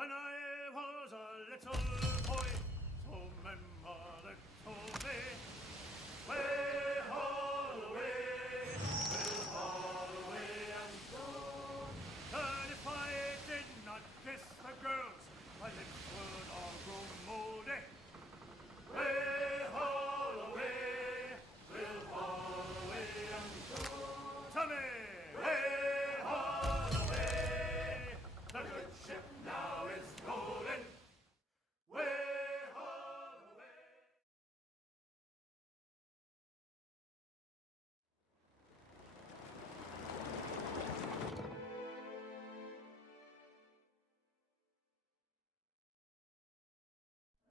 When I was a little boy, so my mother told me, way haul away, we'll haul away and go. And if I did not kiss the girls, my lips would all grow moldy. Way haul away, we'll haul away and go. Tommy, way haul away, the good ship now is golden. Way haul away.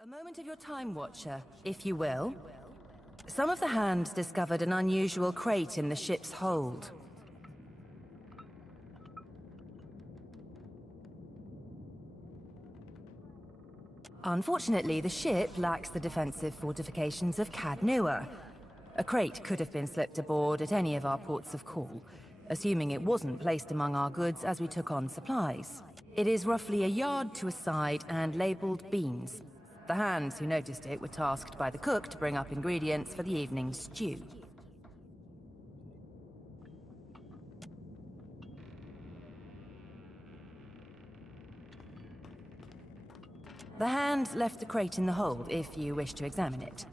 A moment of your time, Watcher, if you will. Some of the hands discovered an unusual crate in the ship's hold. Unfortunately, the ship lacks the defensive fortifications of Cadnua. A crate could have been slipped aboard at any of our ports of call, assuming it wasn't placed among our goods as we took on supplies. It is roughly a yard to a side and labeled beans. The hands who noticed it were tasked by the cook to bring up ingredients for the evening's stew. The hand left the crate in the hold if you wish to examine it.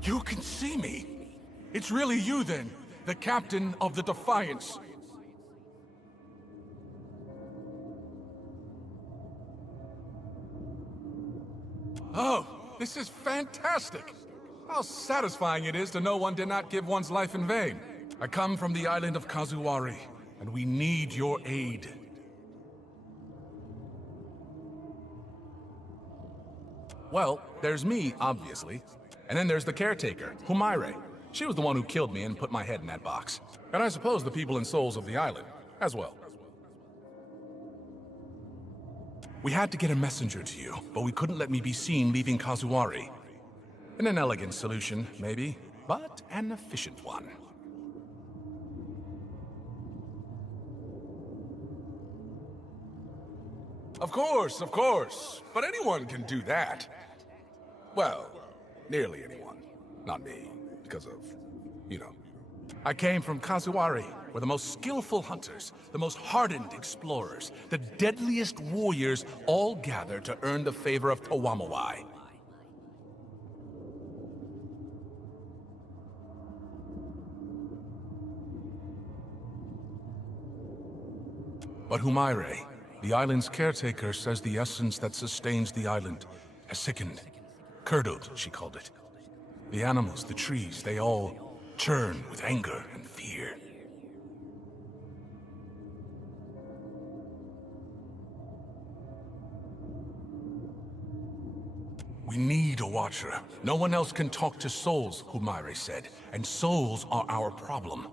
You can see me! It's really you then, the captain of the Defiance. Oh, this is fantastic! How satisfying it is to know one did not give one's life in vain. I come from the island of Kazuwari. and we need your aid. Well, there's me, obviously. And then there's the caretaker, Humaire. She was the one who killed me and put my head in that box. And I suppose the people and souls of the island, as well. We had to get a messenger to you, but we couldn't let me be seen leaving Kazuari. An elegant solution, maybe, but an efficient one. Of course. But anyone can do that. Well, nearly anyone. Not me, because of, you know. I came from Kazuari, where the most skillful hunters, the most hardened explorers, the deadliest warriors all gather to earn the favor of Tawamawai. But Humaire, the island's caretaker, says the essence that sustains the island has sickened. Curdled, she called it. The animals, the trees, they all churn with anger and fear. We need a watcher. No one else can talk to souls, Humaire said, and souls are our problem.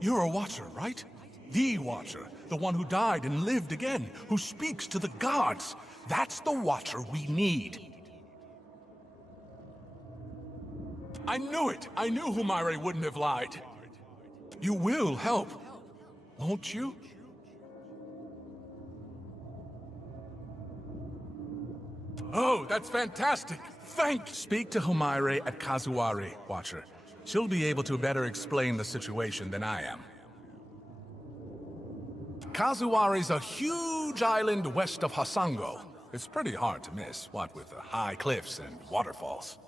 You're a watcher, right? The watcher, the one who died and lived again, who speaks to the gods. That's the watcher we need. I knew it! I knew Humaire wouldn't have lied. You will help, won't you? Oh, that's fantastic! Thanks! Speak to Humaire at Kazuari, Watcher. She'll be able to better explain the situation than I am. Kazuari's a huge island west of Hasango. It's pretty hard to miss, what with the high cliffs and waterfalls.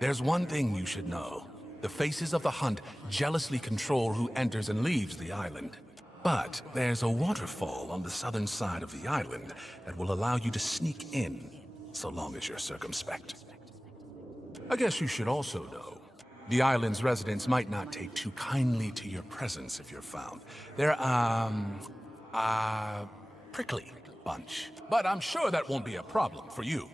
There's one thing you should know. The faces of the hunt jealously control who enters and leaves the island. But there's a waterfall on the southern side of the island that will allow you to sneak in, so long as you're circumspect. I guess you should also know, the island's residents might not take too kindly to your presence if you're found. They're, prickly bunch. But I'm sure that won't be a problem for you.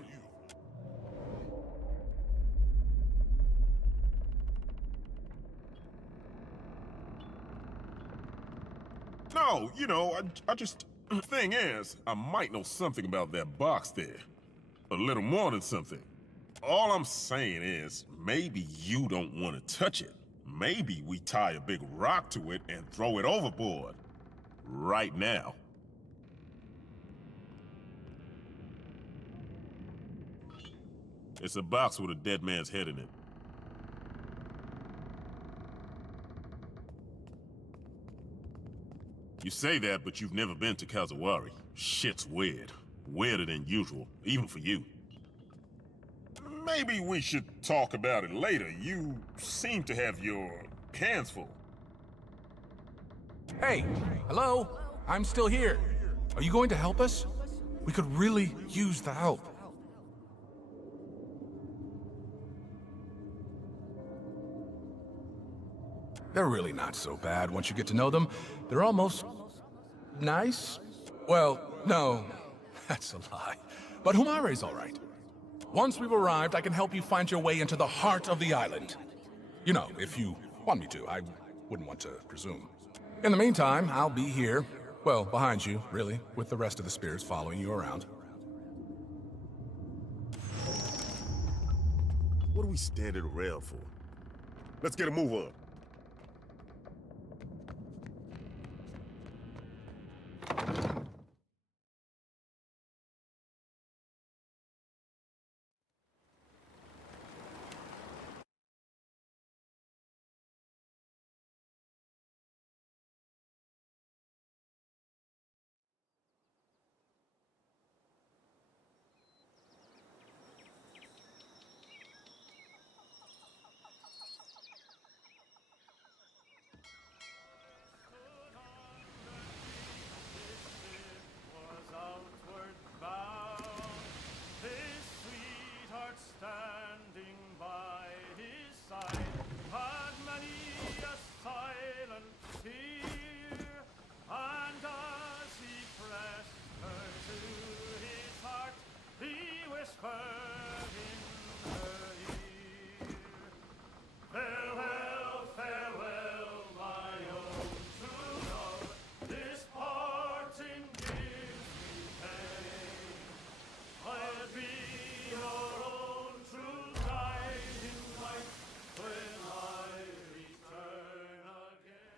No, you know, I just... Thing is, I might know something about that box there. A little more than something. All I'm saying is, maybe you don't want to touch it. Maybe we tie a big rock to it and throw it overboard. Right now. It's a box with a dead man's head in it. You say that, but you've never been to Kazuari. Shit's weird. Weirder than usual, even for you. Maybe we should talk about it later. You seem to have your hands full. Hey, hello? I'm still here. Are you going to help us? We could really use the help. They're really not so bad once you get to know them. They're almost... nice? Well, no, that's a lie. But Humaire's all right. Once we've arrived, I can help you find your way into the heart of the island. You know, if you want me to. I wouldn't want to presume. In the meantime, I'll be here. Well, behind you, really, with the rest of the spirits following you around. What are we standing around for? Let's get a move on. whispered in her ear. Farewell, farewell, my own true love. This parting gives me pain. I'll be your own true guiding light when I return again.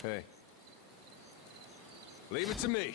Hey. Leave it to me.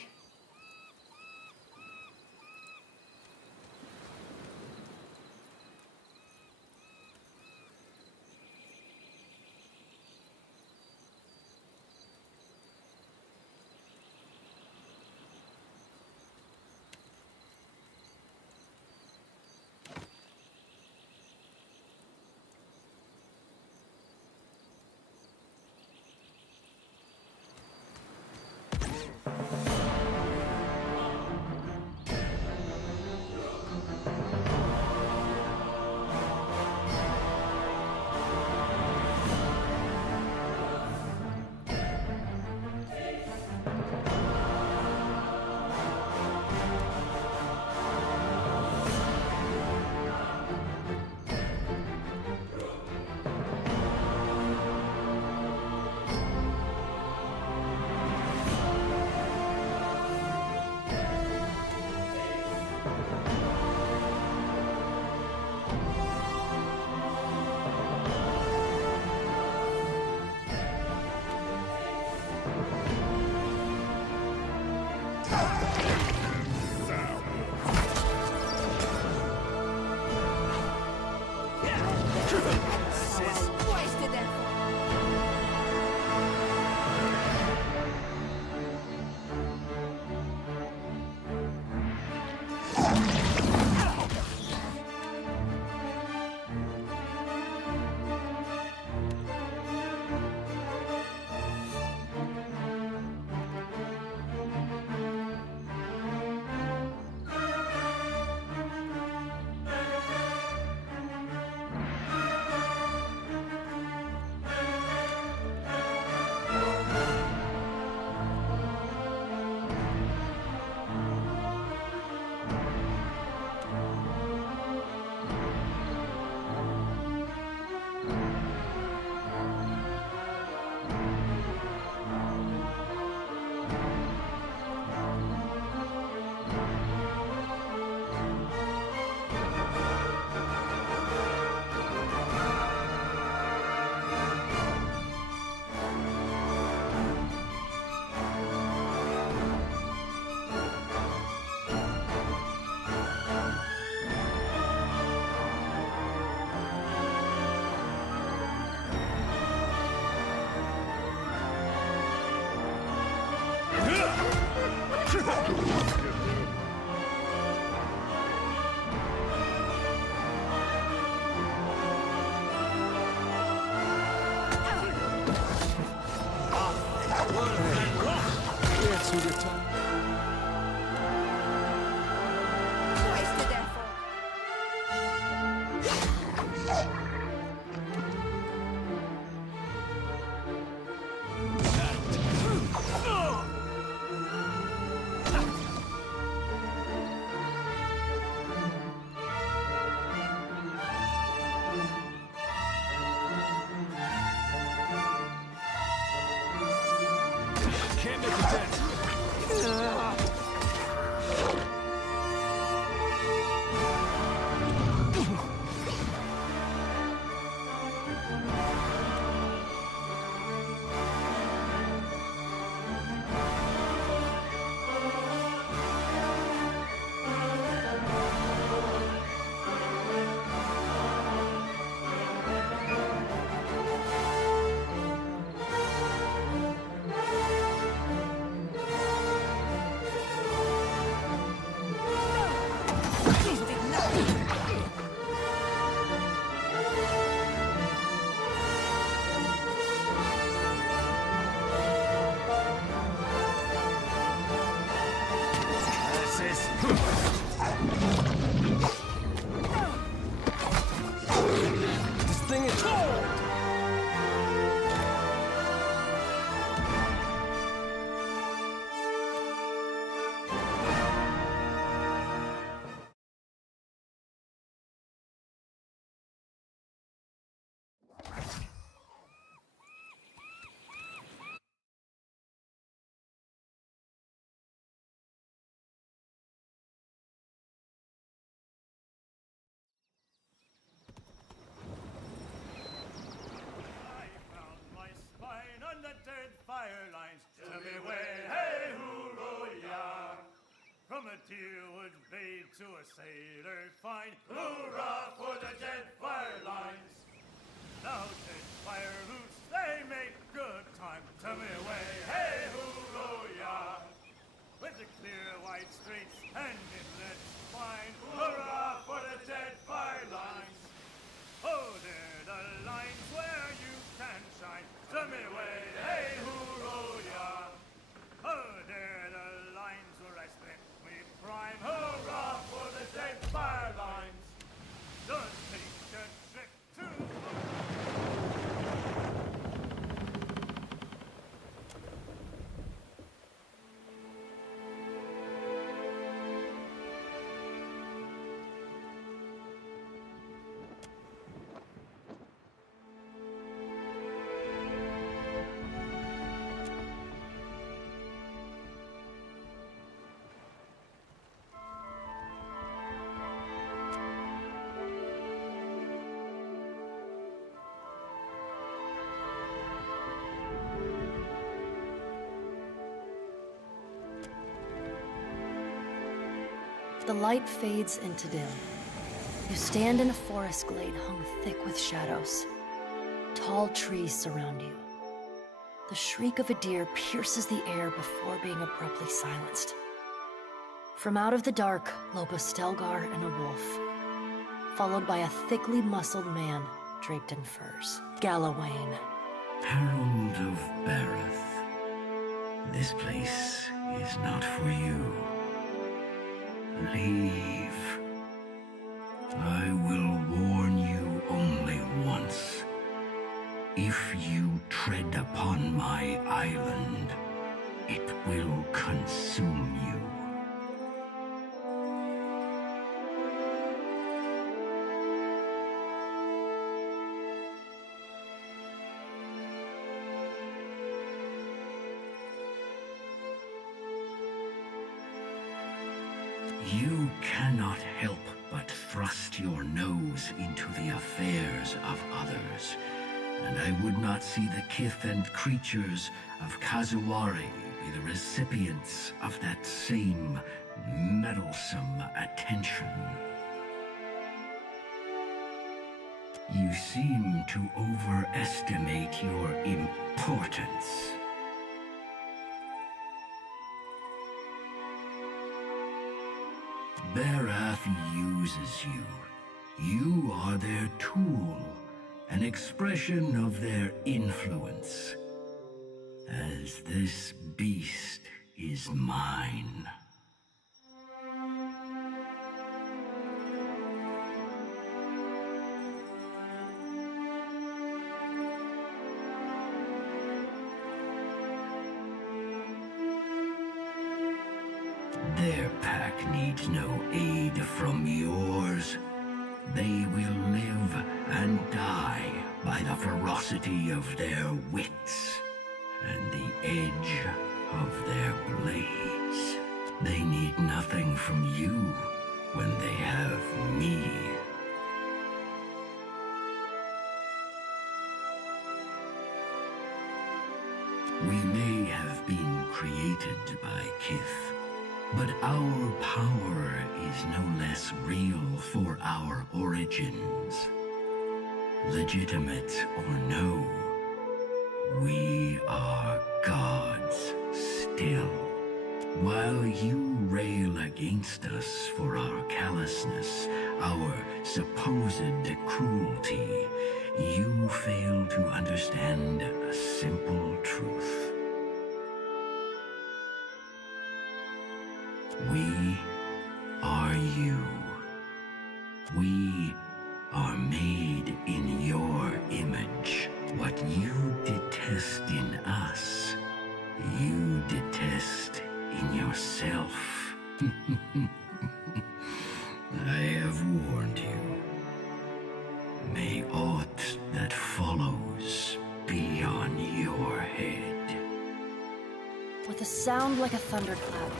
tear would bathe to a sailor fine. Hoorah for the Deadfire lines! Now Deadfire roots, they make good time. Tell me away, hey hoorah, yeah! With the clear white streets and inlets fine. Hurrah for the Deadfire lines! Oh, they're the lines where you can shine. Tell me away, hey hoorah, yeah! Oh, they're the lines where I spent me prime. Hurrah for the Deadfire lines! Don't take a trip to The light fades into dim. You stand in a forest glade hung thick with shadows. Tall trees surround you. The shriek of a deer pierces the air before being abruptly silenced. From out of the dark lope a Stelgar and a wolf, followed by a thickly muscled man draped in furs. Galawain. Herald of Bareth, this place is not for you. Leave. I will warn you only once. If you tread upon my island, it will consume you. You cannot help but thrust your nose into the affairs of others, and I would not see the kith and creatures of Kazuwari be the recipients of that same meddlesome attention. You seem to overestimate your importance. Barath uses you. You are their tool, an expression of their influence. As this beast is mine. Their pack needs no aid from yours. They will live and die by the ferocity of their wits and the edge of their blades. They need nothing from you when they have me. We may have been created by Kith, but our power is no less real for our origins. Legitimate or no, we are gods still. While you rail against us for our callousness, our supposed cruelty, you fail to understand a simple truth. We are you. We are made in your image. What you detest in us, you detest in yourself. I have warned you. May aught that follows be on your head. With a sound like a thunderclap,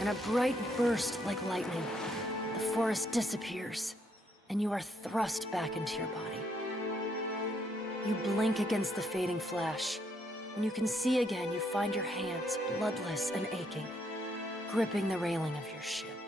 and a bright burst like lightning, the forest disappears, and you are thrust back into your body. You blink against the fading flash. When you can see again, you find your hands bloodless and aching, gripping the railing of your ship.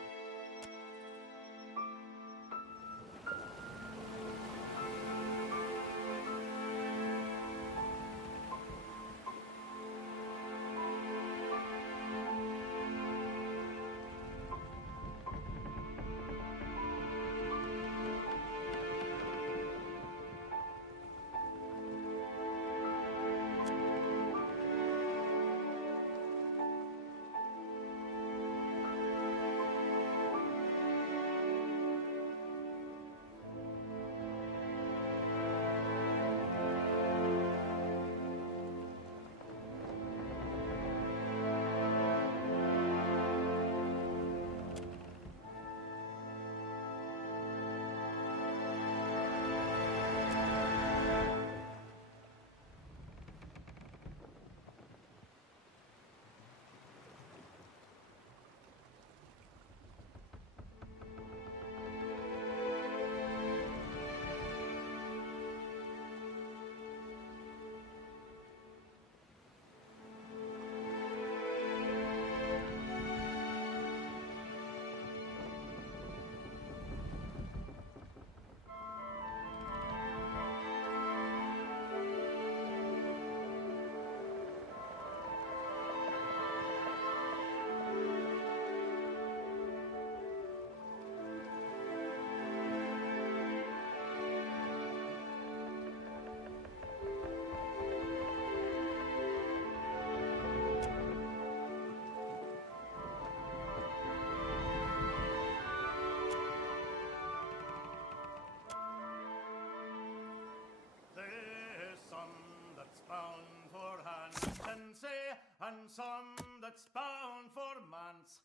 some that's bound for Manse.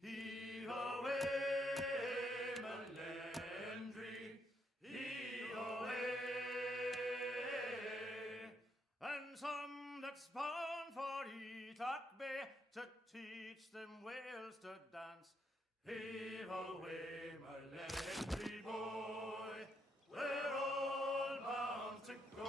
Heave away, Melendry, heave away. And some that's bound for Etock Bay to teach them whales to dance. Heave away, Melendry boy, we're all bound to go.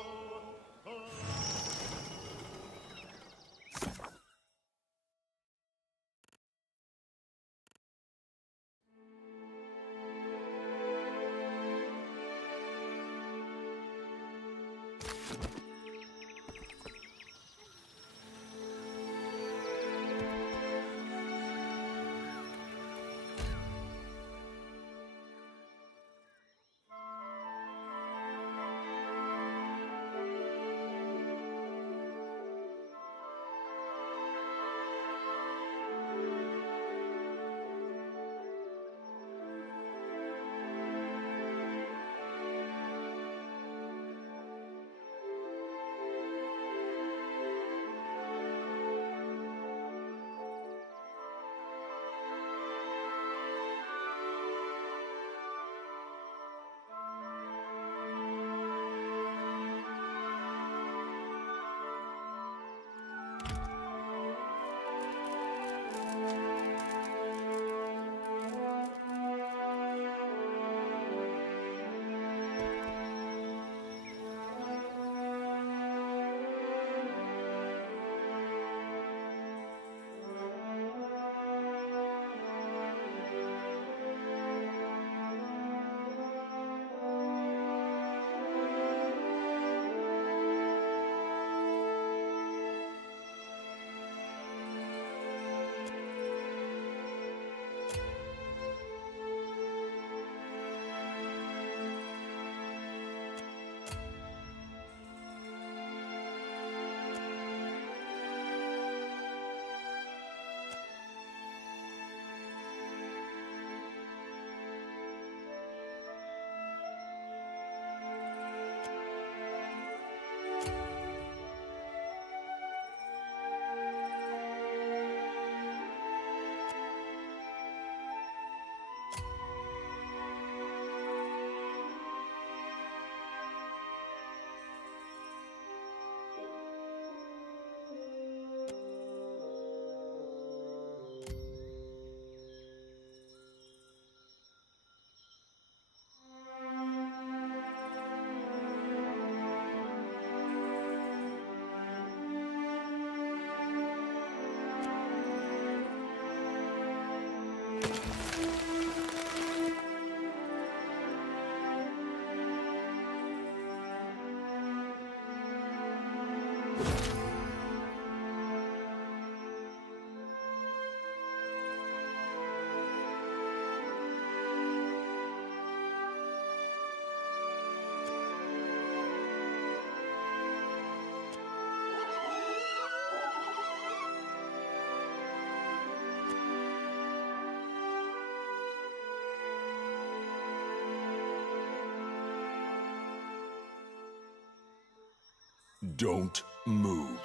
Don't move.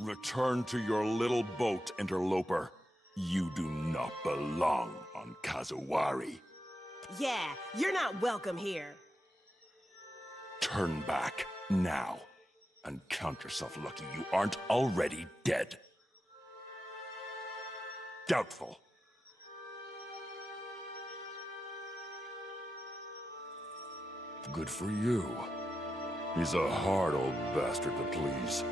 Return to your little boat, interloper. You do not belong on Kazawari. Yeah, you're not welcome here. Turn back, now. And count yourself lucky you aren't already dead. Doubtful. Good for you. He's a hard old bastard to please.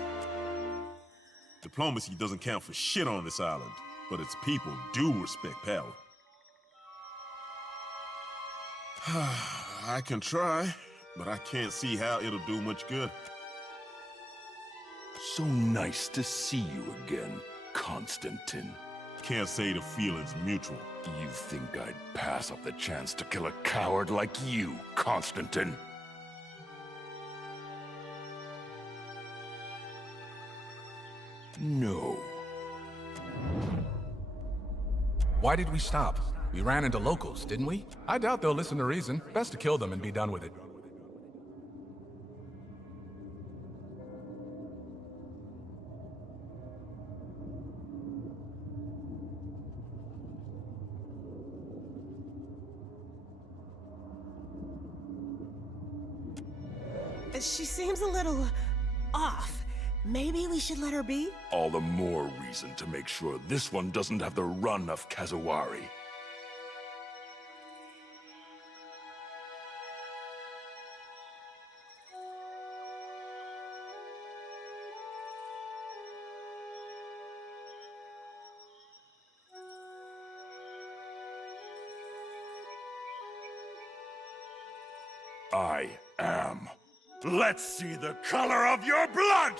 Diplomacy doesn't count for shit on this island, but its people do respect power. I can try, but I can't see how it'll do much good. So nice to see you again, Constantine. Can't say the feeling's mutual. You think I'd pass up the chance to kill a coward like you, Constantine? No. Why did we stop? We ran into locals, didn't we? I doubt they'll listen to reason. Best to kill them and be done with it. She seems a little off. Maybe we should let her be? All the more reason to make sure this one doesn't have the run of Kazawari. I am. Let's see the color of your blood!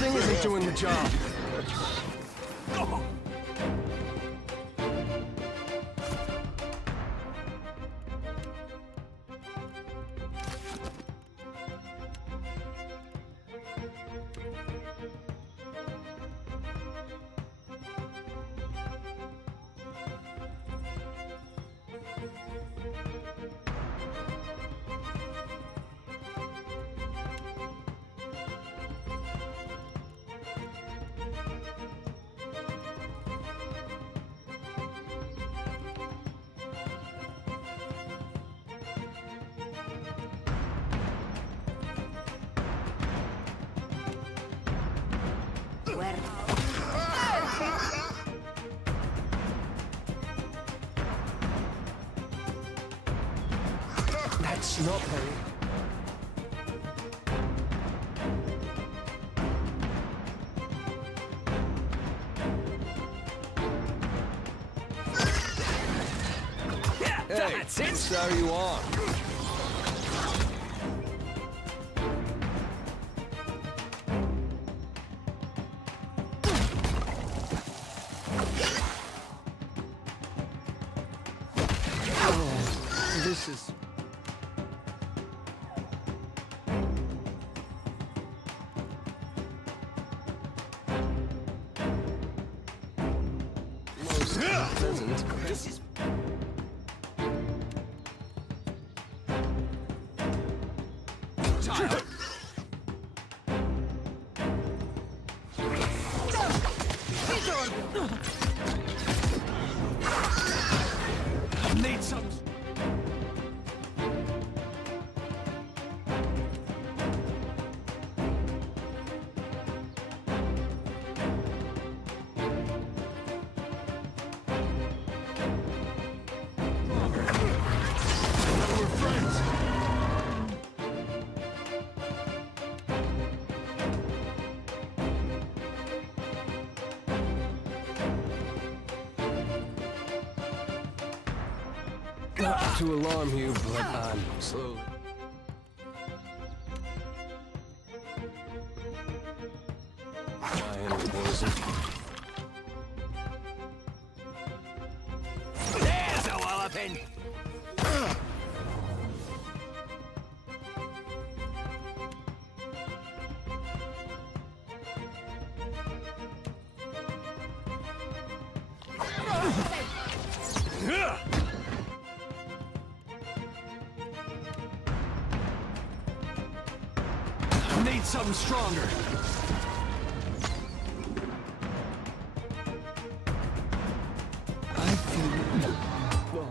Thing isn't doing the job. That's not very... Hey, that's it. So you are. Oh, this is... most unpleasant. This is... Need some... We're friends. Not to alarm you, but I'm slowly. Iron poison. There's a walloping! Need something stronger. I feel... Oh.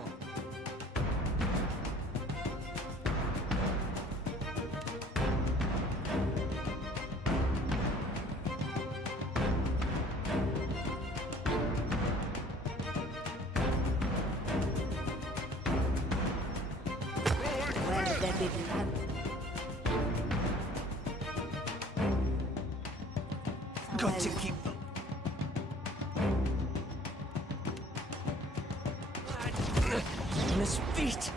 Where did that big lad? his feet!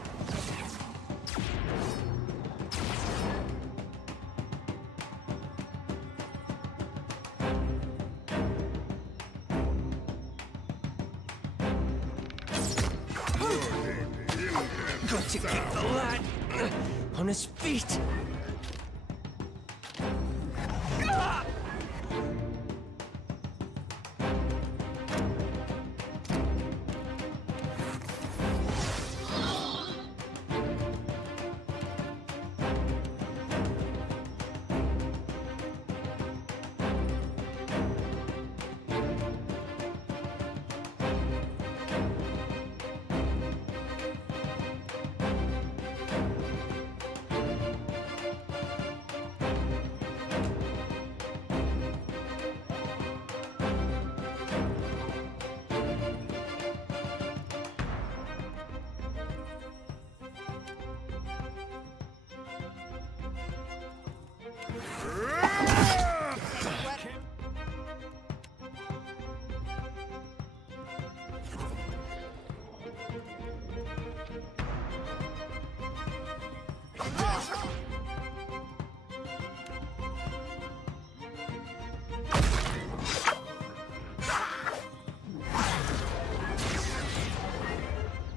Got to keep the lad on his feet!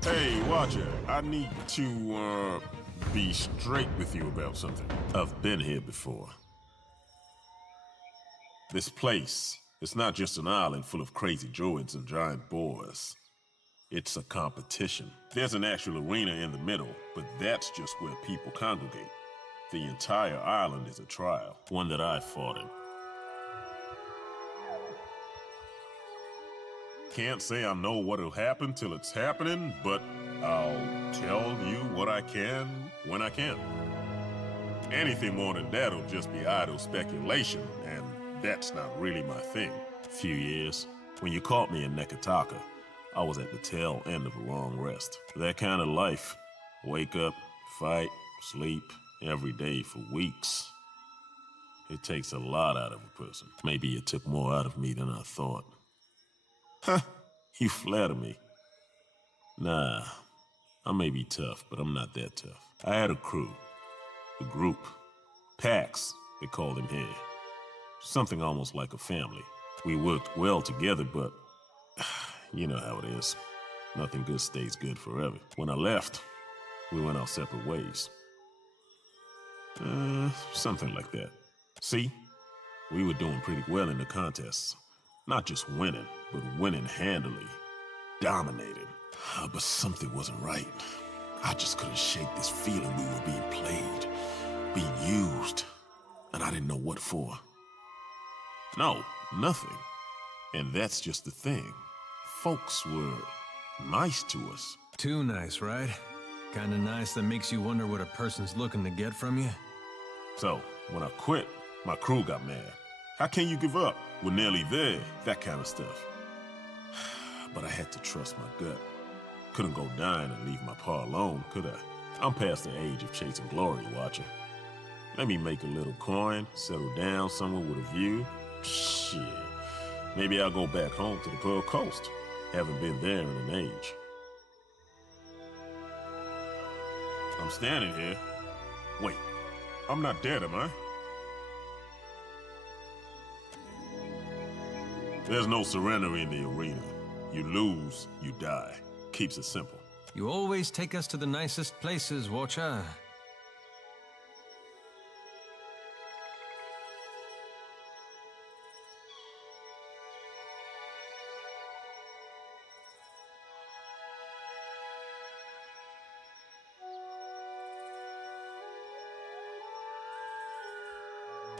Hey, Watcher, I need to, be straight with you about something. I've been here before. This place, it's not just an island full of crazy druids and giant boars. It's a competition. There's an actual arena in the middle, but that's just where people congregate. The entire island is a trial, one that I fought in. Can't say I know what'll happen till it's happening, but I'll tell you what I can when I can. Anything more than that'll just be idle speculation, and that's not really my thing. Few years, when you caught me in Nekataka, I was at the tail end of a long rest. That kind of life. Wake up, fight, sleep, every day for weeks. It takes a lot out of a person. Maybe it took more out of me than I thought. Huh, you flatter me. Nah, I may be tough, but I'm not that tough. I had a crew, a group, packs, they called them here. Something almost like a family. We worked well together, but you know how it is. Nothing good stays good forever. When I left, we went our separate ways. Something like that. See, we were doing pretty well in the contests. Not just winning, but winning handily. Dominating. But something wasn't right. I just couldn't shake this feeling we were being played, being used, and I didn't know what for. No, nothing. And that's just the thing. Folks were nice to us. Too nice, right? Kinda nice that makes you wonder what a person's looking to get from you? So, when I quit, my crew got mad. How can you give up? We're nearly there, that kind of stuff. But I had to trust my gut. Couldn't go dying and leave my pa alone, could I? I'm past the age of chasing glory, Watcher. Let me make a little coin, settle down somewhere with a view. Shit. Maybe I'll go back home to the Pearl Coast. Haven't been there in an age. I'm standing here. Wait, I'm not dead, am I? There's no surrender in the arena. You lose, you die. Keeps it simple. You always take us to the nicest places, Watcher.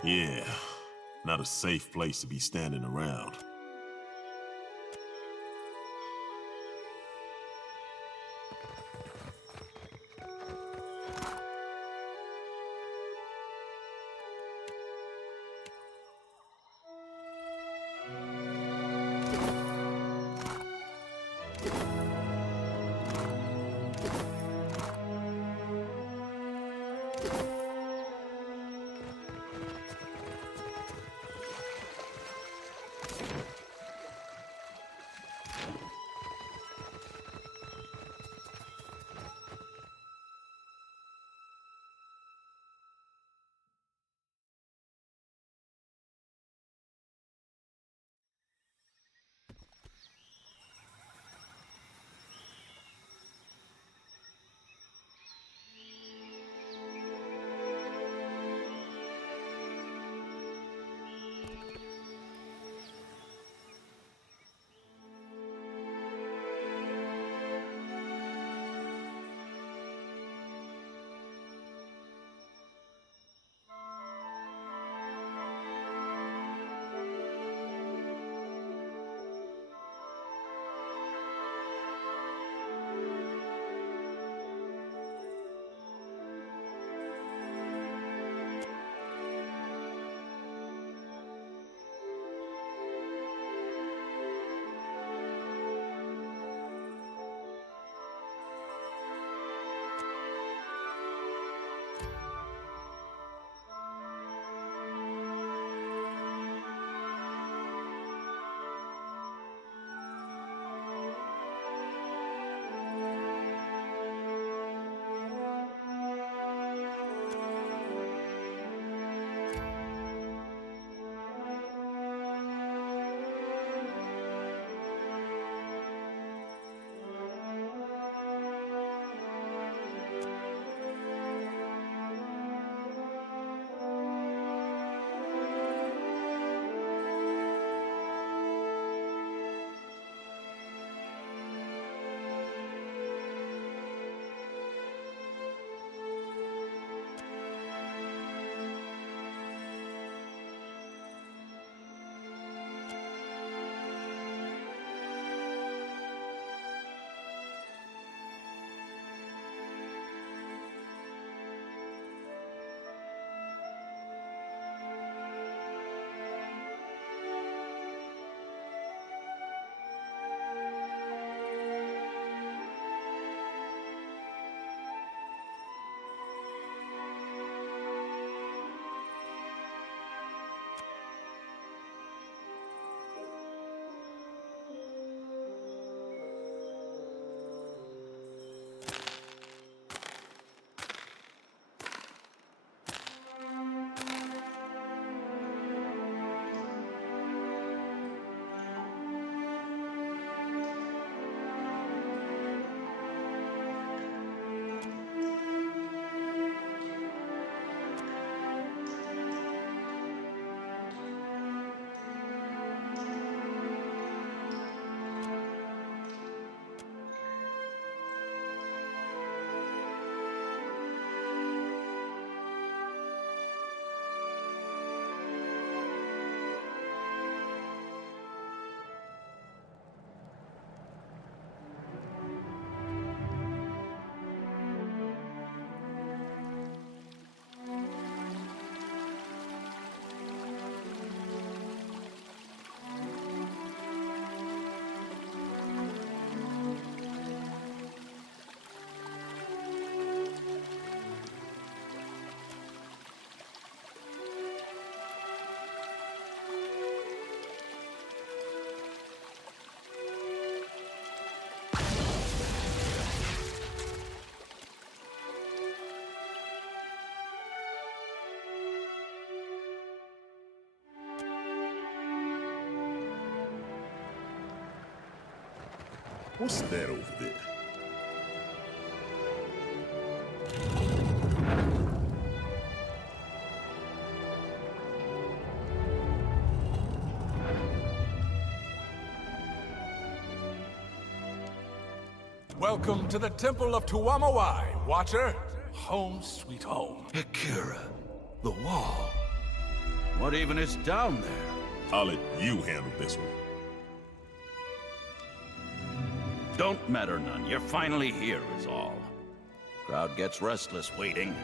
Yeah, not a safe place to be standing around. What's that over there? Welcome to the Temple of Tuamawai, Watcher. Home sweet home. Akira, the wall. What even is down there? I'll let you handle this one. Don't matter none. You're finally here is all. Crowd gets restless waiting.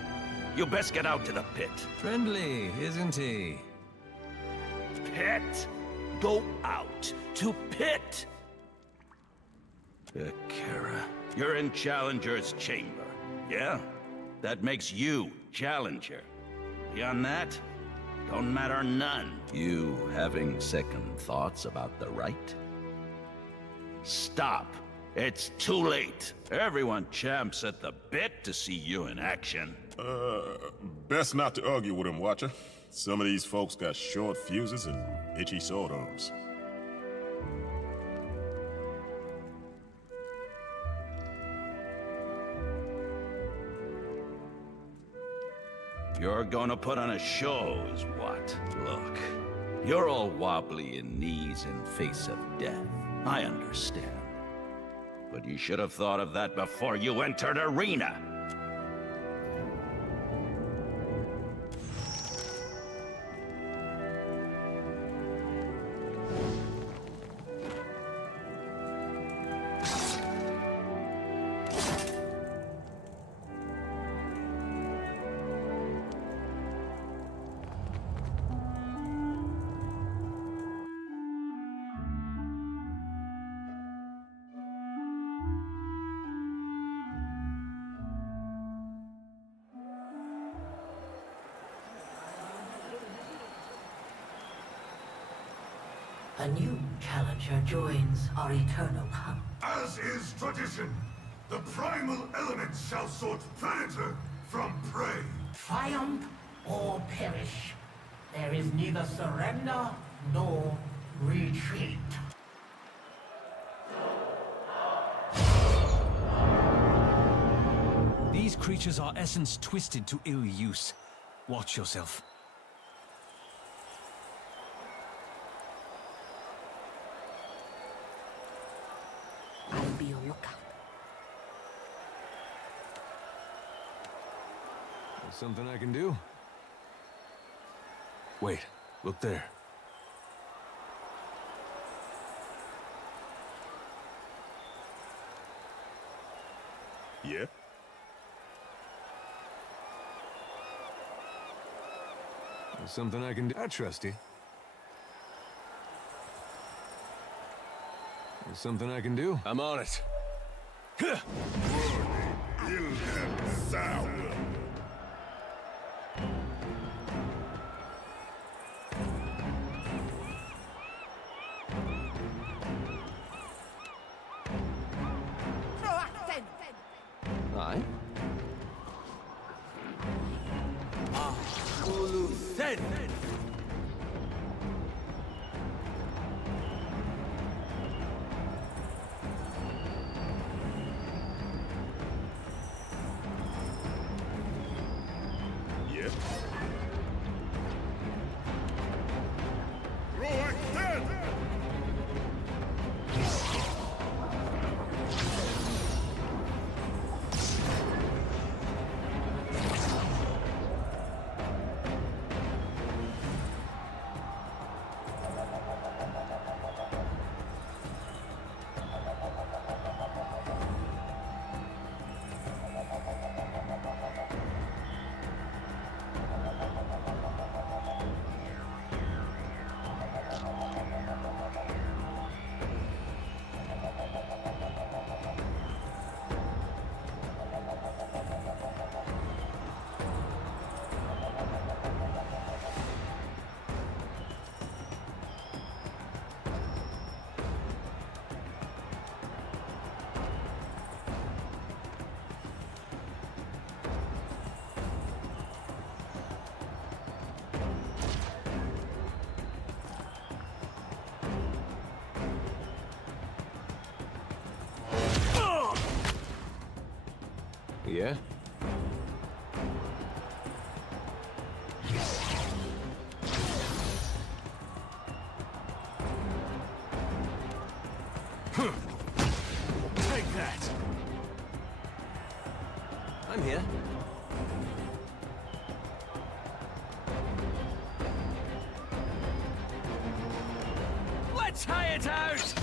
You best get out to the pit. Friendly, isn't he? Pit? Go out to pit! Akira, you're in Challenger's chamber, yeah? That makes you Challenger. Beyond that, don't matter none. You having second thoughts about the right? Stop. It's too late. Everyone champs at the bit to see you in action. Best not to argue with him, Watcher. Some of these folks got short fuses and itchy sword arms. You're gonna put on a show, is what? Look, you're all wobbly in knees in face of death. I understand. But you should have thought of that before you entered arena. A new challenger joins our eternal hunt. As is tradition, the primal elements shall sort predator from prey. Triumph or perish. There is neither surrender nor retreat. These creatures are essence twisted to ill use. Watch yourself. I'll be on lookout. There's something I can do? Wait, look there. Yeah? There's something I can do. I trust you. There's something I can do. I'm on it. Ill and sour. Aye. Yeah? Roy dead! Yeah? Take that! I'm here. Let's hire it out!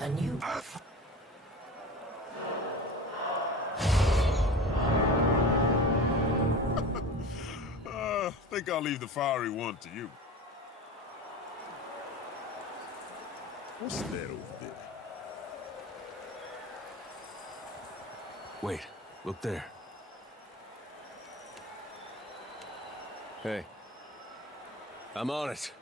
A new... Think I'll leave the fiery one to you. What's that over there? Wait, look there. Hey. I'm on it.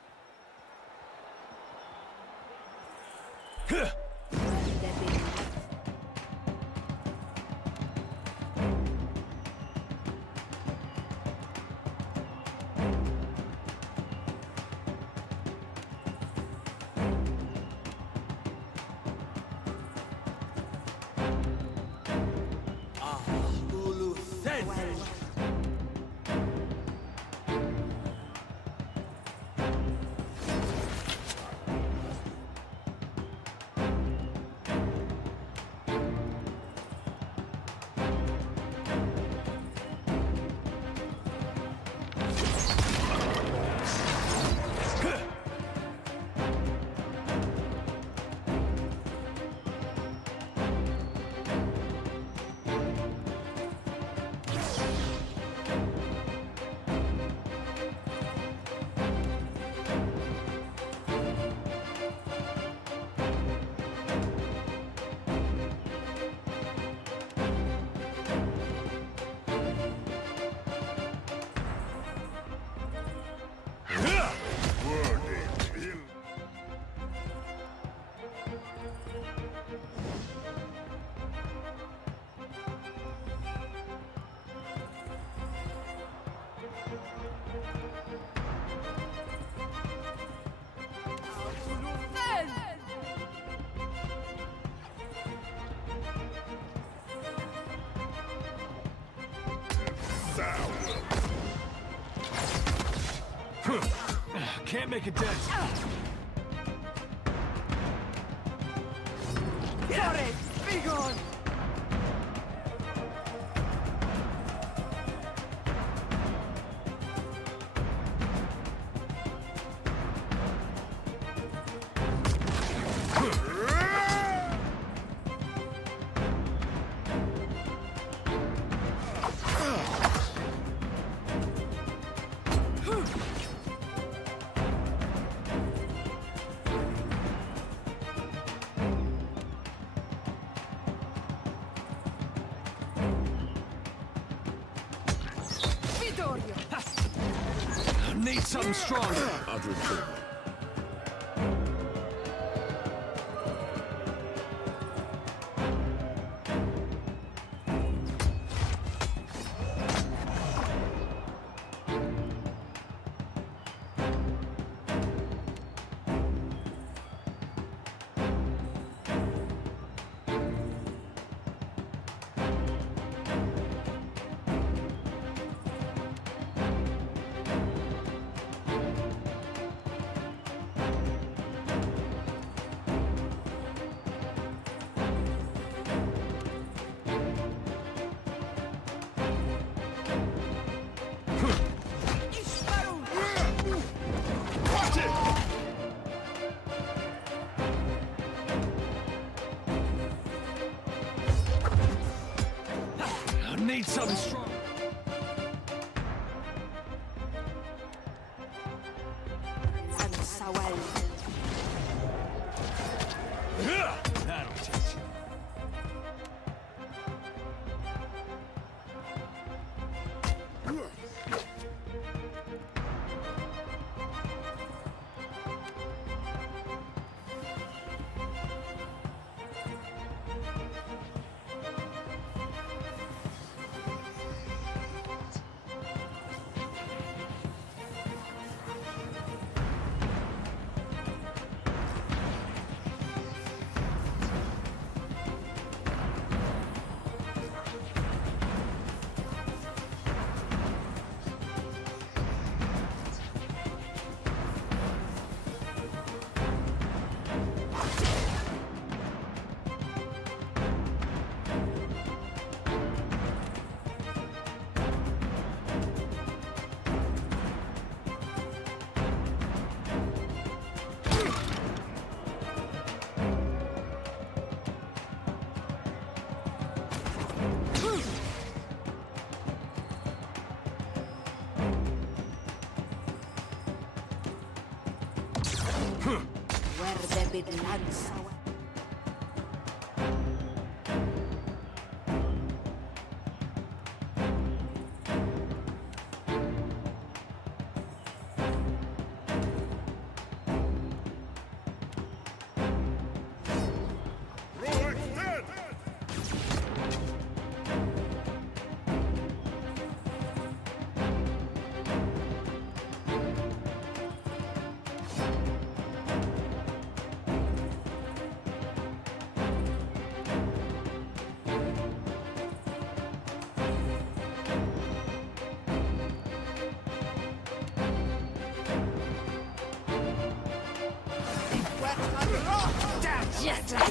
Can't make a dent. Got it! Be gone! Need something stronger. I'll drink too. I need something strong. That'll teach you. Just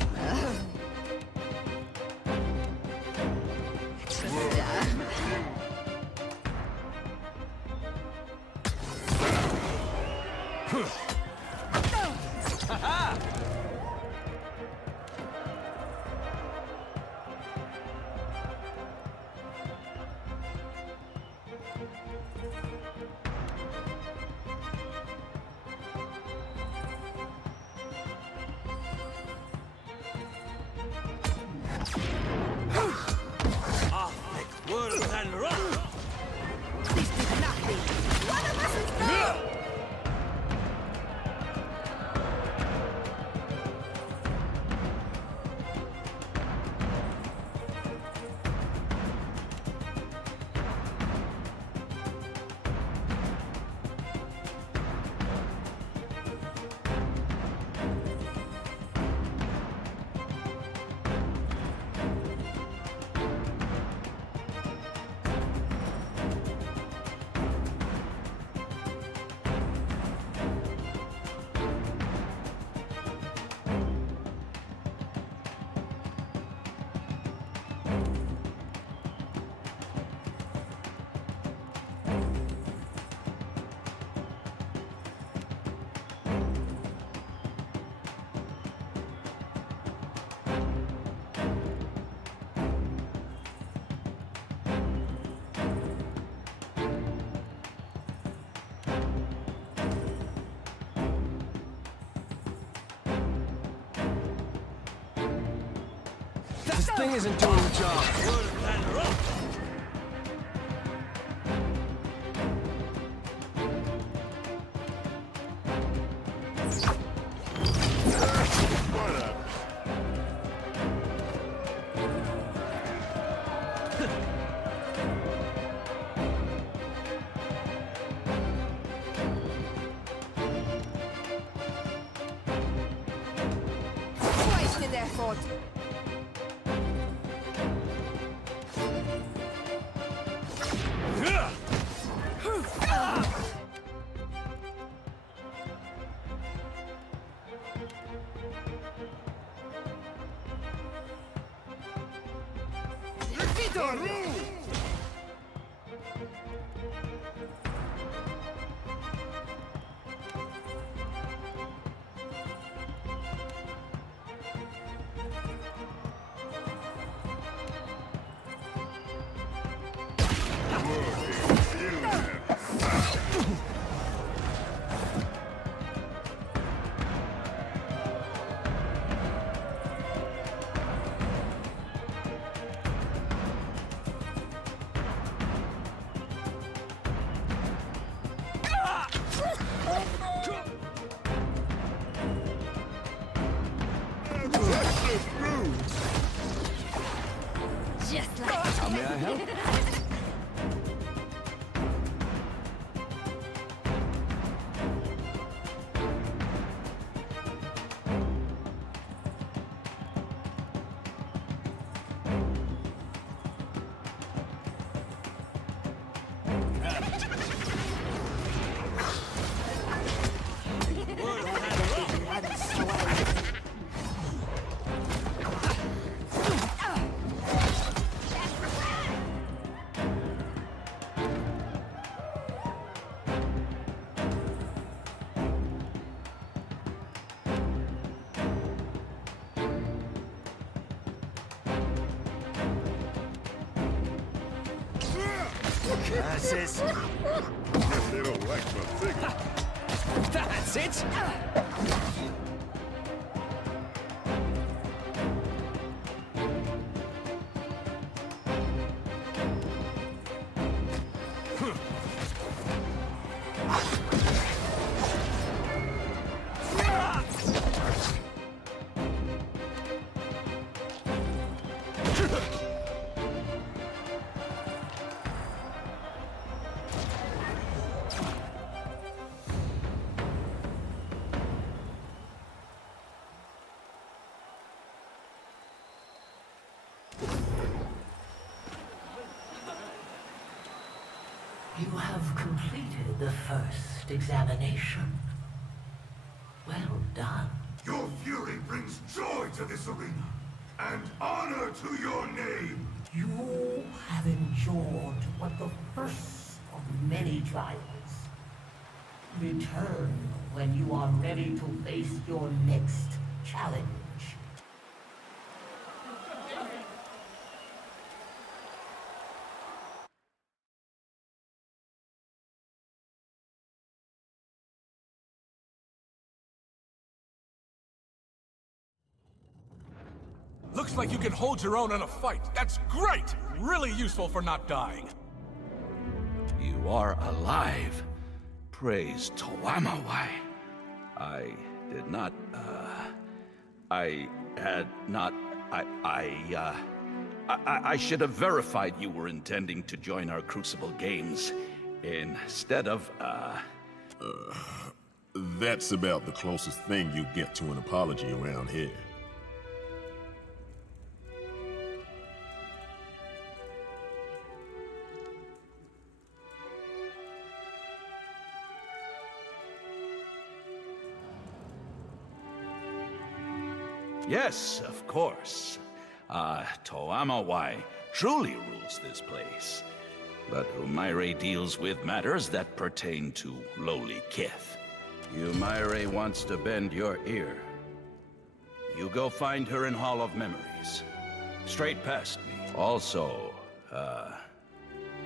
This thing isn't doing the job. Wasted effort. How may I help? That's it. They don't like my figure. That's it. You have completed the first examination. Well done. Your fury brings joy to this arena, and honor to your name. You have endured but the first of many trials. Return when you are ready to face your next challenge. Looks like you can hold your own in a fight. That's great! Really useful for not dying. You are alive. Praise Toamawai. I did not, I had not, I should have verified you were intending to join our Crucible Games instead of, That's about the closest thing you get to an apology around here. Yes, of course. Toamawai truly rules this place. But Umaire deals with matters that pertain to lowly kith. Umaire wants to bend your ear. You go find her in Hall of Memories. Straight past me. Also,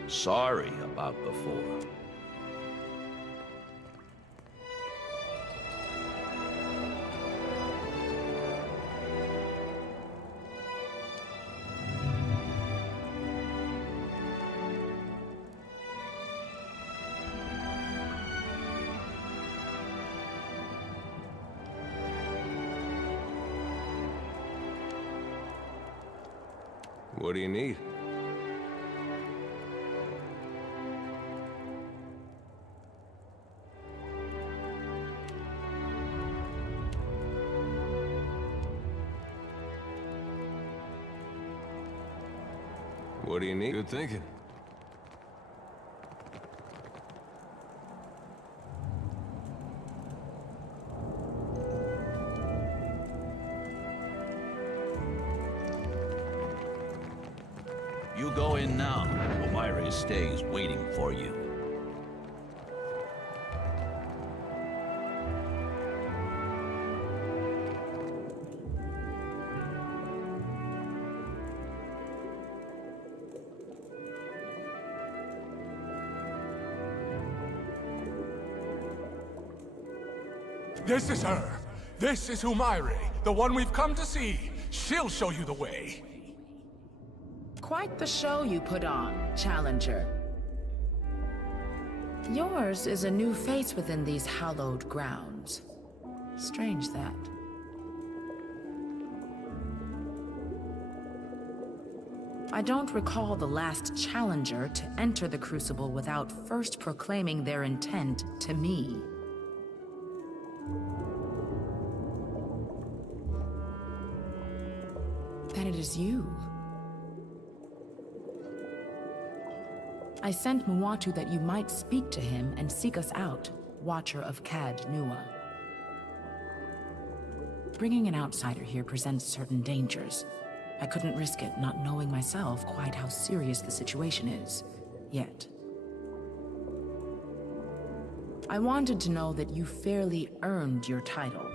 sorry about before. What do you need? What do you need? Good thinking. You go in now. Umaire stays waiting for you. This is her. This is Umaire, the one we've come to see. She'll show you the way. Quite the show you put on, Challenger. Yours is a new face within these hallowed grounds. Strange that. I don't recall the last challenger to enter the Crucible without first proclaiming their intent to me. Then it is you. I sent Muatu that you might speak to him and seek us out, Watcher of Cad Nua. Bringing an outsider here presents certain dangers. I couldn't risk it, not knowing myself quite how serious the situation is, yet. I wanted to know that you fairly earned your title.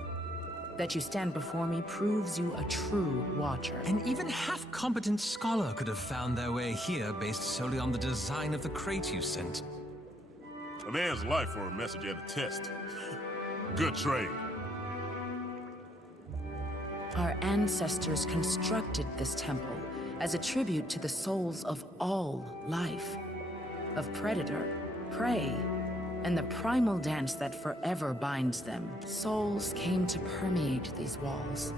That you stand before me proves you a true Watcher. An even half-competent scholar could have found their way here based solely on the design of the crate you sent. A man's life for a message at a test. Good trade. Our ancestors constructed this temple as a tribute to the souls of all life. Of predator, prey, and the primal dance that forever binds them. Souls came to permeate these walls.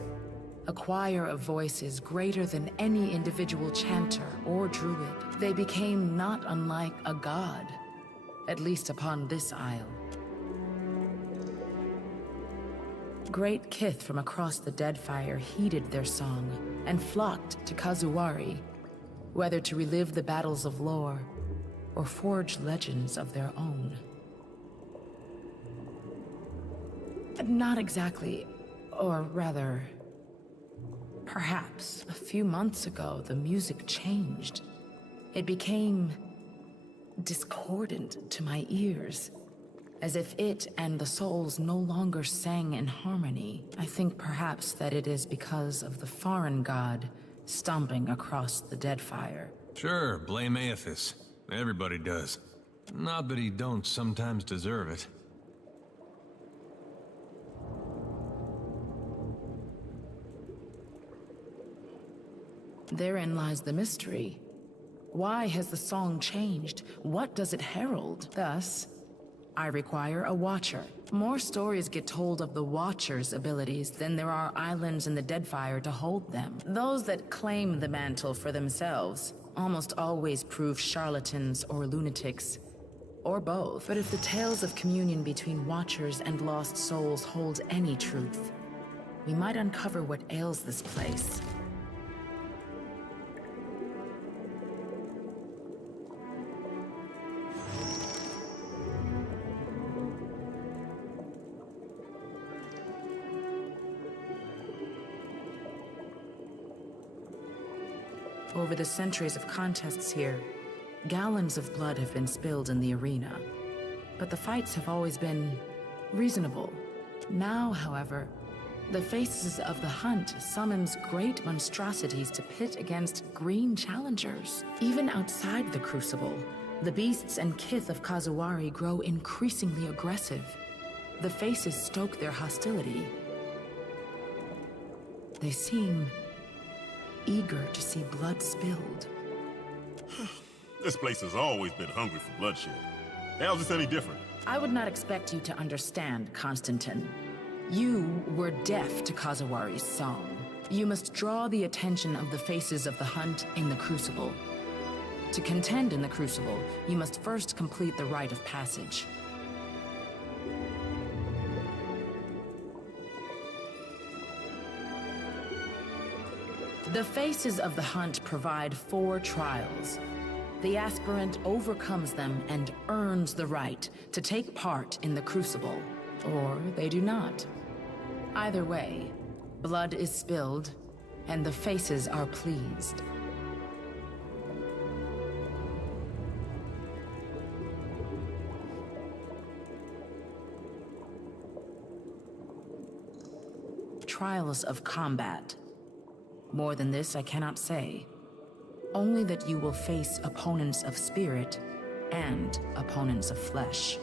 A choir of voices greater than any individual chanter or druid. They became not unlike a god, at least upon this isle. Great kith from across the Deadfire heeded their song and flocked to Kazuwari, whether to relive the battles of lore or forge legends of their own. Not exactly, or rather, perhaps a few months ago the music changed. It became discordant to my ears. As if it and the souls no longer sang in harmony. I think perhaps that it is because of the foreign god stomping across the Deadfire. Sure, blame Aethys. Everybody does. Not that he don't sometimes deserve it. Therein lies the mystery. Why has the song changed? What does it herald? Thus, I require a Watcher. More stories get told of the Watcher's abilities than there are islands in the Deadfire to hold them. Those that claim the mantle for themselves almost always prove charlatans or lunatics, or both. But if the tales of communion between Watchers and lost souls hold any truth, we might uncover what ails this place. Over the centuries of contests here, gallons of blood have been spilled in the arena. But the fights have always been reasonable. Now, however, the Faces of the Hunt summons great monstrosities to pit against green challengers. Even outside the Crucible, the beasts and kith of Kazuwari grow increasingly aggressive. The Faces stoke their hostility. They seem eager to see blood spilled. This place has always been hungry for bloodshed. How's this any different? I would not expect you to understand, Constantine. You were deaf to Kazuwari's song. You must draw the attention of the Faces of the Hunt in the Crucible. To contend in the Crucible, you must first complete the rite of passage. The Faces of the Hunt provide 4 trials. The aspirant overcomes them and earns the right to take part in the Crucible, or they do not. Either way, blood is spilled, and the Faces are pleased. Trials of combat. More than this, I cannot say. Only that you will face opponents of spirit and opponents of flesh.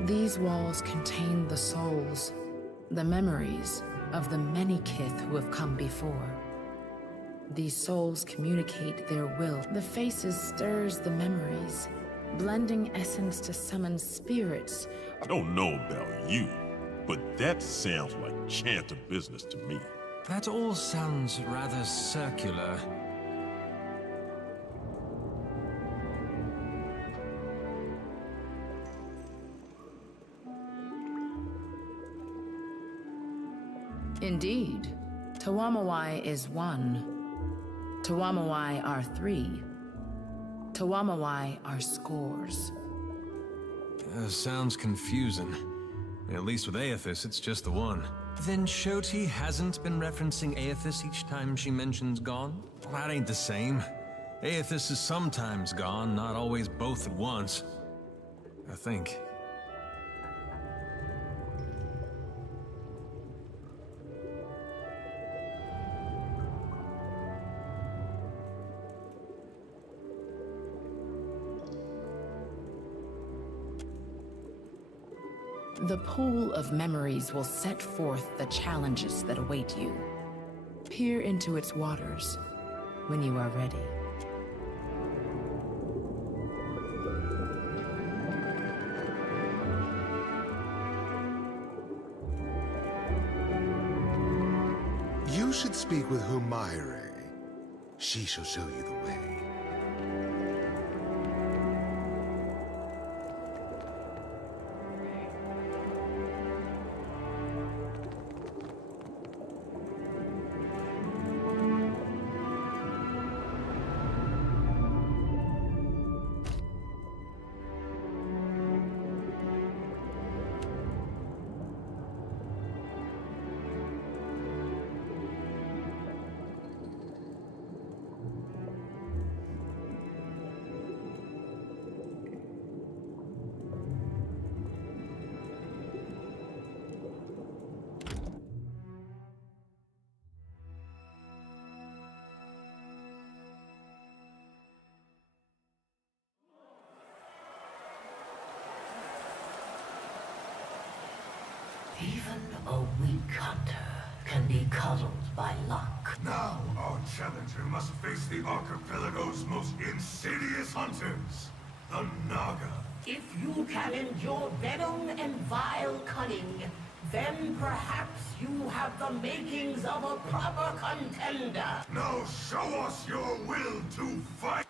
These walls contain the souls, the memories of the many kith who have come before. These souls communicate their will. The Faces stirs the memories, blending essence to summon spirits. I don't know about you, but that sounds like chanter business to me. That all sounds rather circular. Indeed. Tawamawai is one. Tawamawai are three. Tawamawai are scores. Sounds confusing. At least with Aethys, it's just the one. Then Shoti hasn't been referencing Aethys each time she mentions gone? That ain't the same. Aethys is sometimes gone, not always both at once. I think. The pool of memories will set forth the challenges that await you. Peer into its waters when you are ready. You should speak with Humaire. She shall show you the way. Even a weak hunter can be cuddled by luck. Now our challenger must face the archipelago's most insidious hunters, the Naga. If you can endure venom and vile cunning, then perhaps you have the makings of a proper contender. Now show us your will to fight!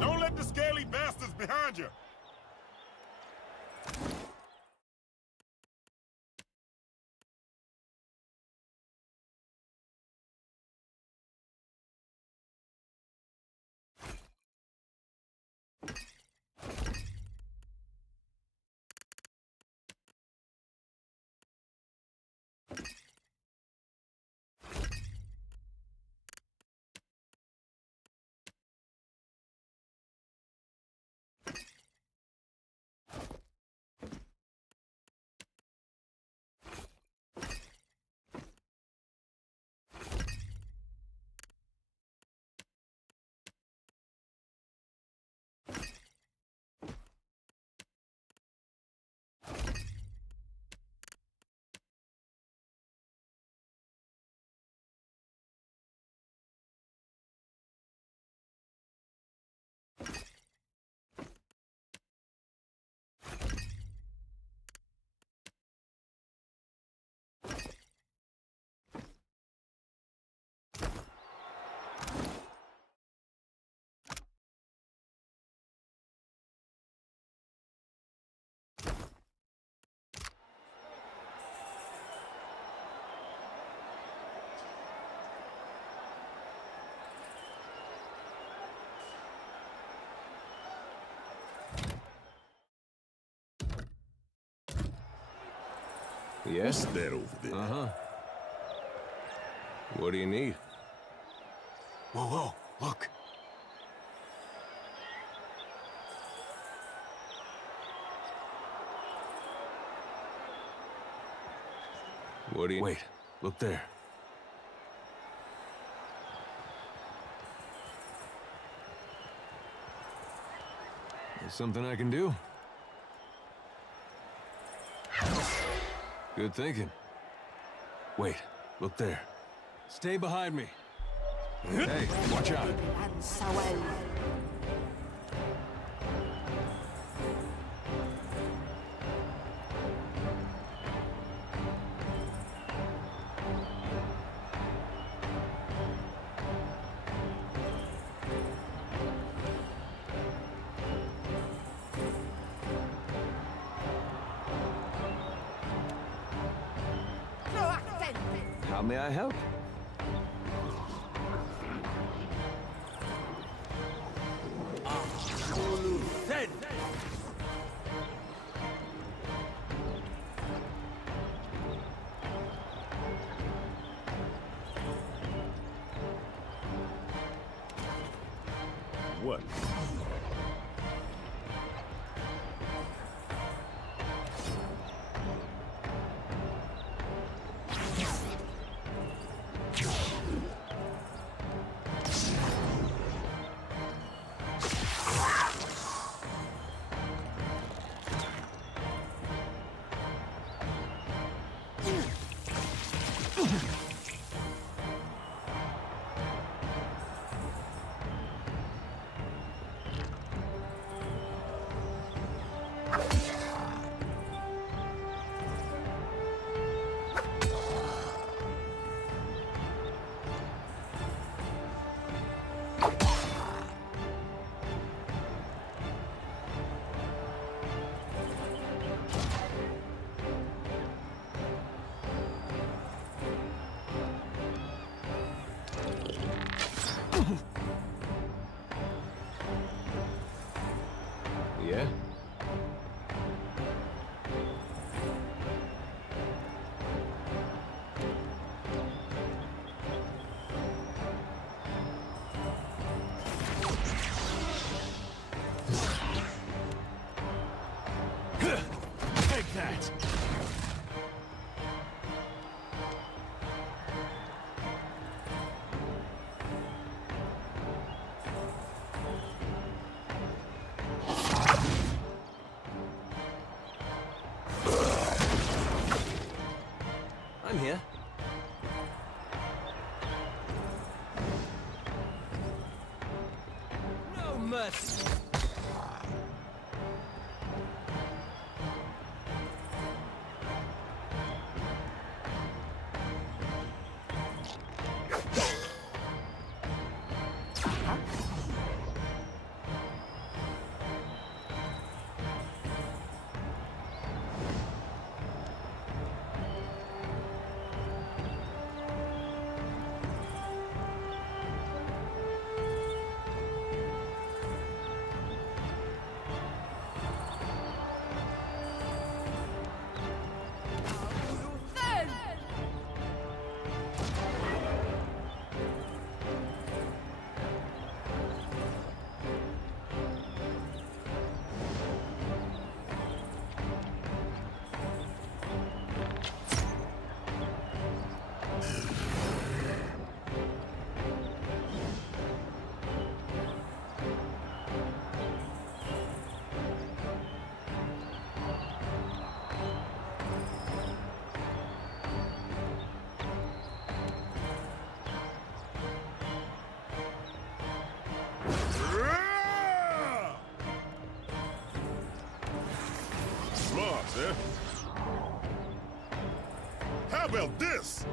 Don't let the scaly bastards behind you! Yeah? What's that over there? Uh-huh. What do you need? Whoa, whoa, look. What do you... Wait, look there. There's something I can do? Good thinking. Wait, look there. Stay behind me. Hey, watch out. How may I help? What? Yeah? Take that! I'm here. No mercy! Smart, eh? How about this?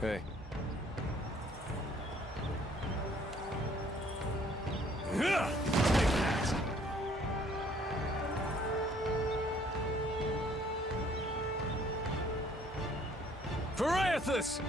Hey. For Aethys!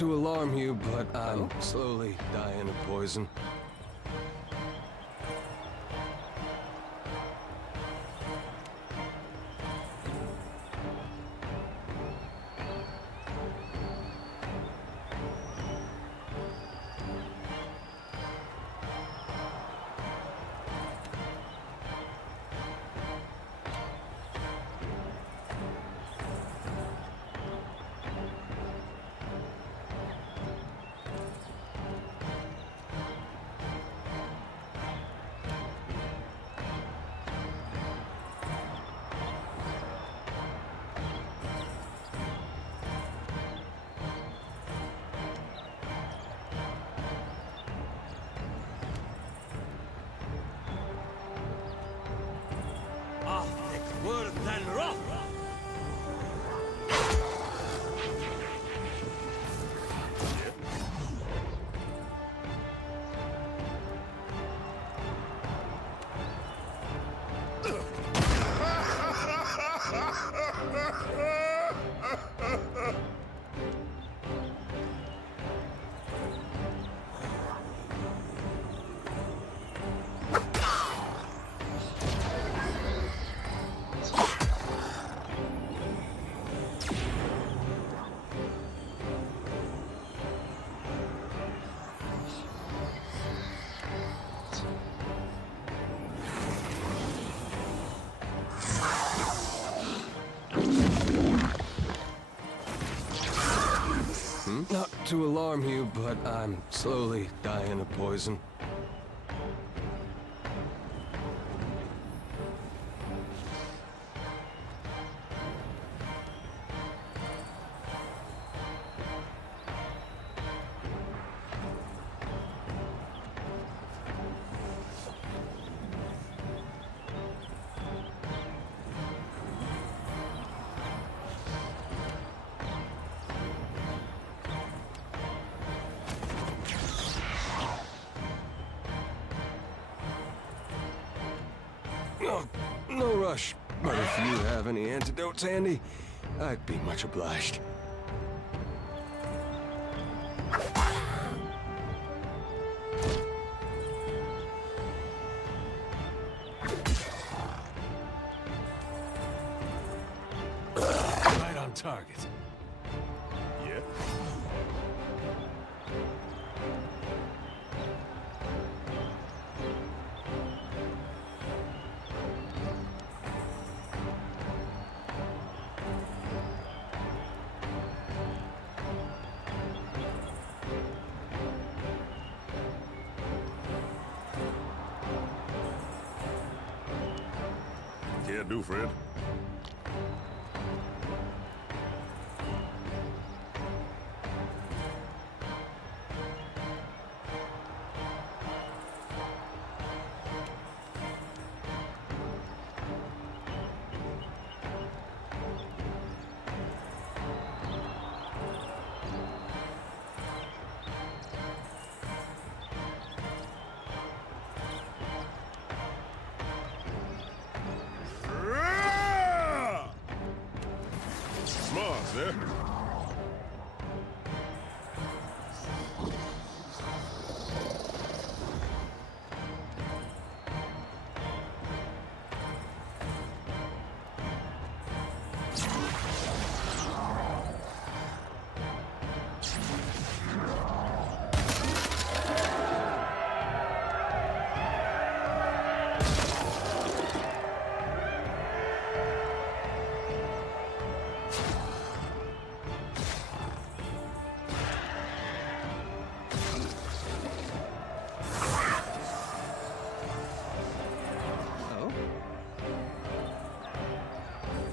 to alarm you, but I'm slowly dying of poison. Not to alarm you, but I'm slowly dying of poison. No rush, but if you have any antidotes handy, I'd be much obliged. Right on target. Yeah? Can't do, Fred. Smart, sir.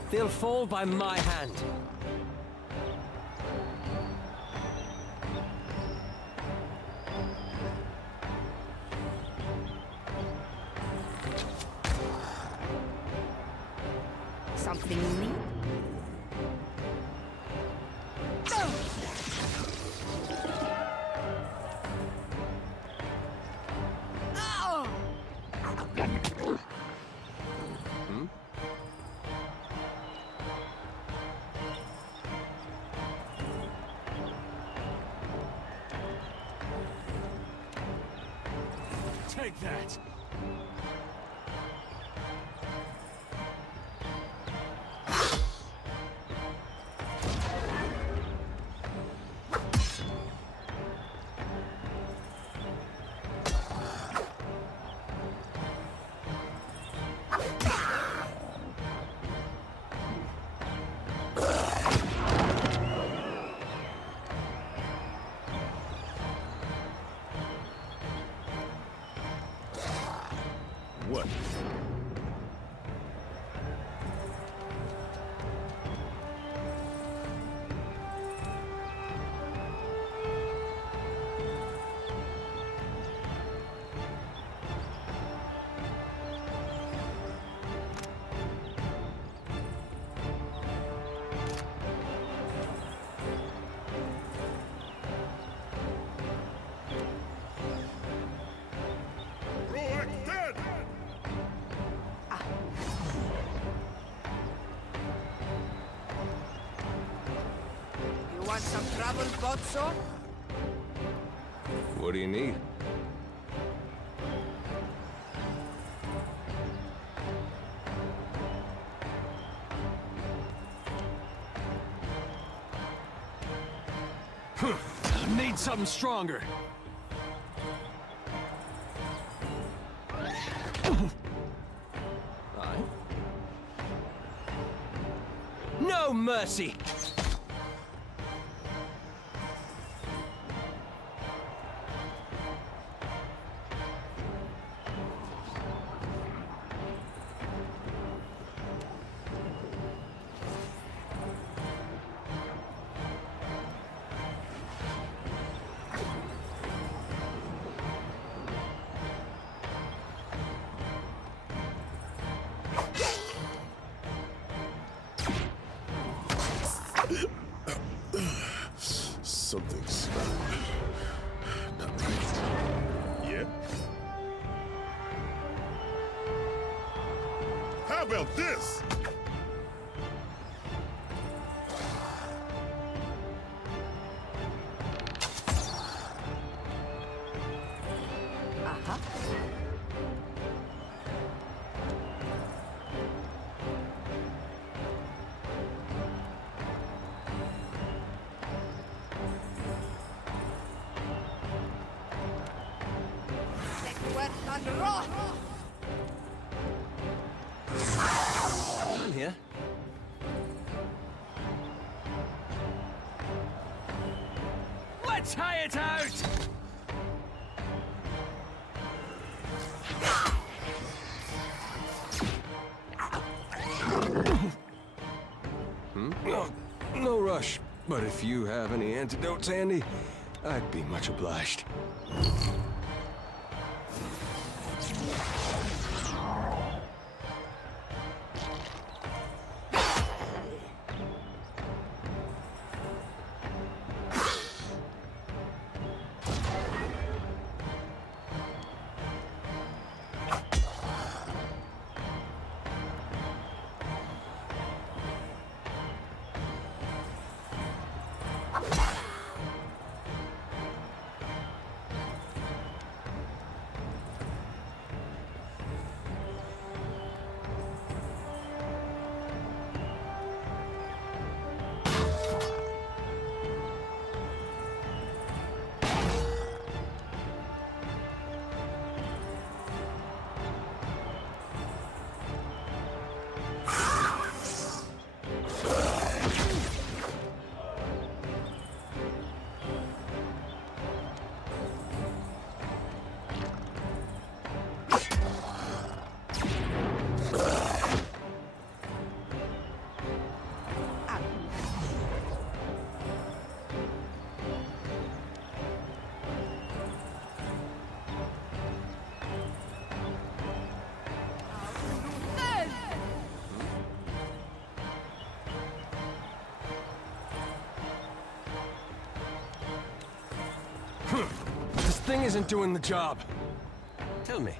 They'll fall by my hand. Something you need? like that. What? You want some trouble, Botso? What do you need? Need something stronger. No mercy! Something's not right. Yeah? How about this? I'm here. Let's hire it out! No rush, but if you have any antidotes handy, I'd be much obliged. This thing isn't doing the job. Tell me.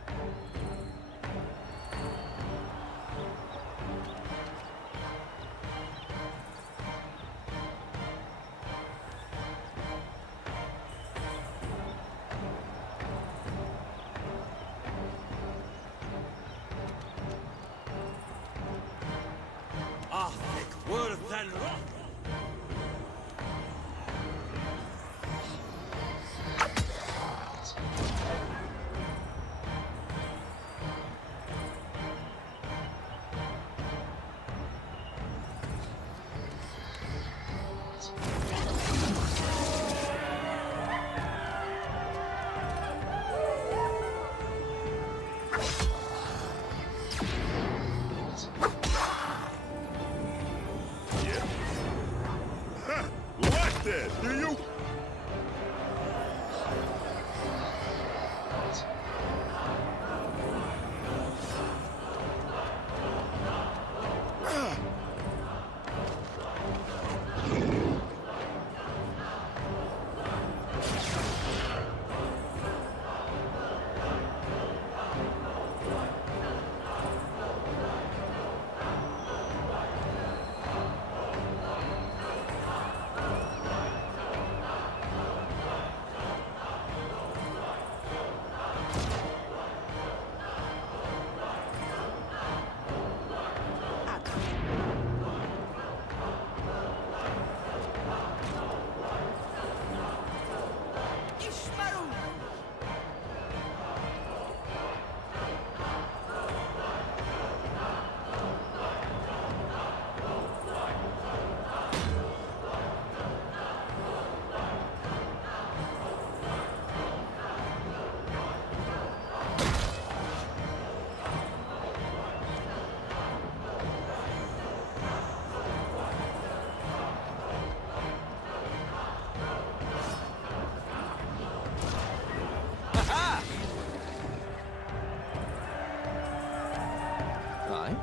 Aye?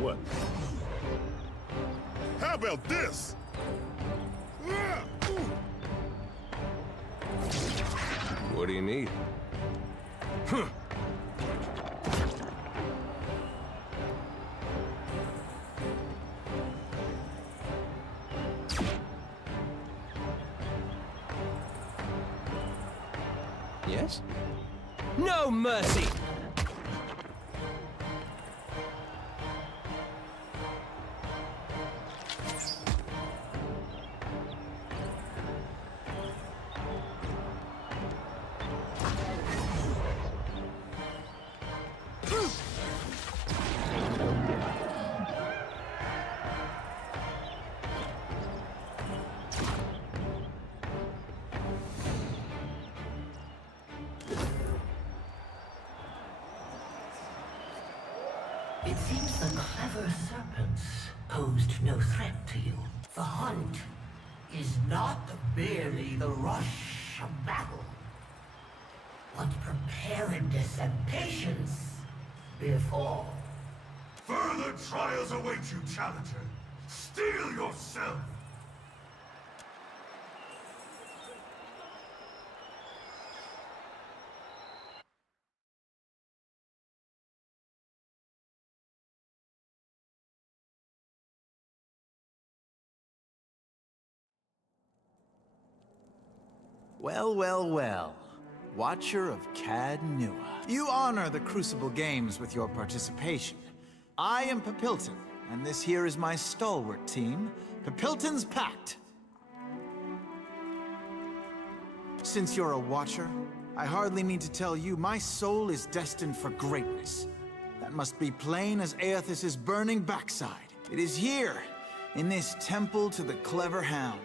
What? How about this? What do you need? Huh. Yes? No mercy! It seems the clever serpents posed no threat to you. The hunt is not merely the rush of battle, but preparedness and patience before. Further trials await you, Challenger. Steel yourself! Well, well, well. Watcher of Cad Nua. You honor the Crucible Games with your participation. I am Papilton, and this here is my stalwart team, Papilton's Pact. Since you're a Watcher, I hardly need to tell you my soul is destined for greatness. That must be plain as Aethys' burning backside. It is here, in this temple to the clever hound,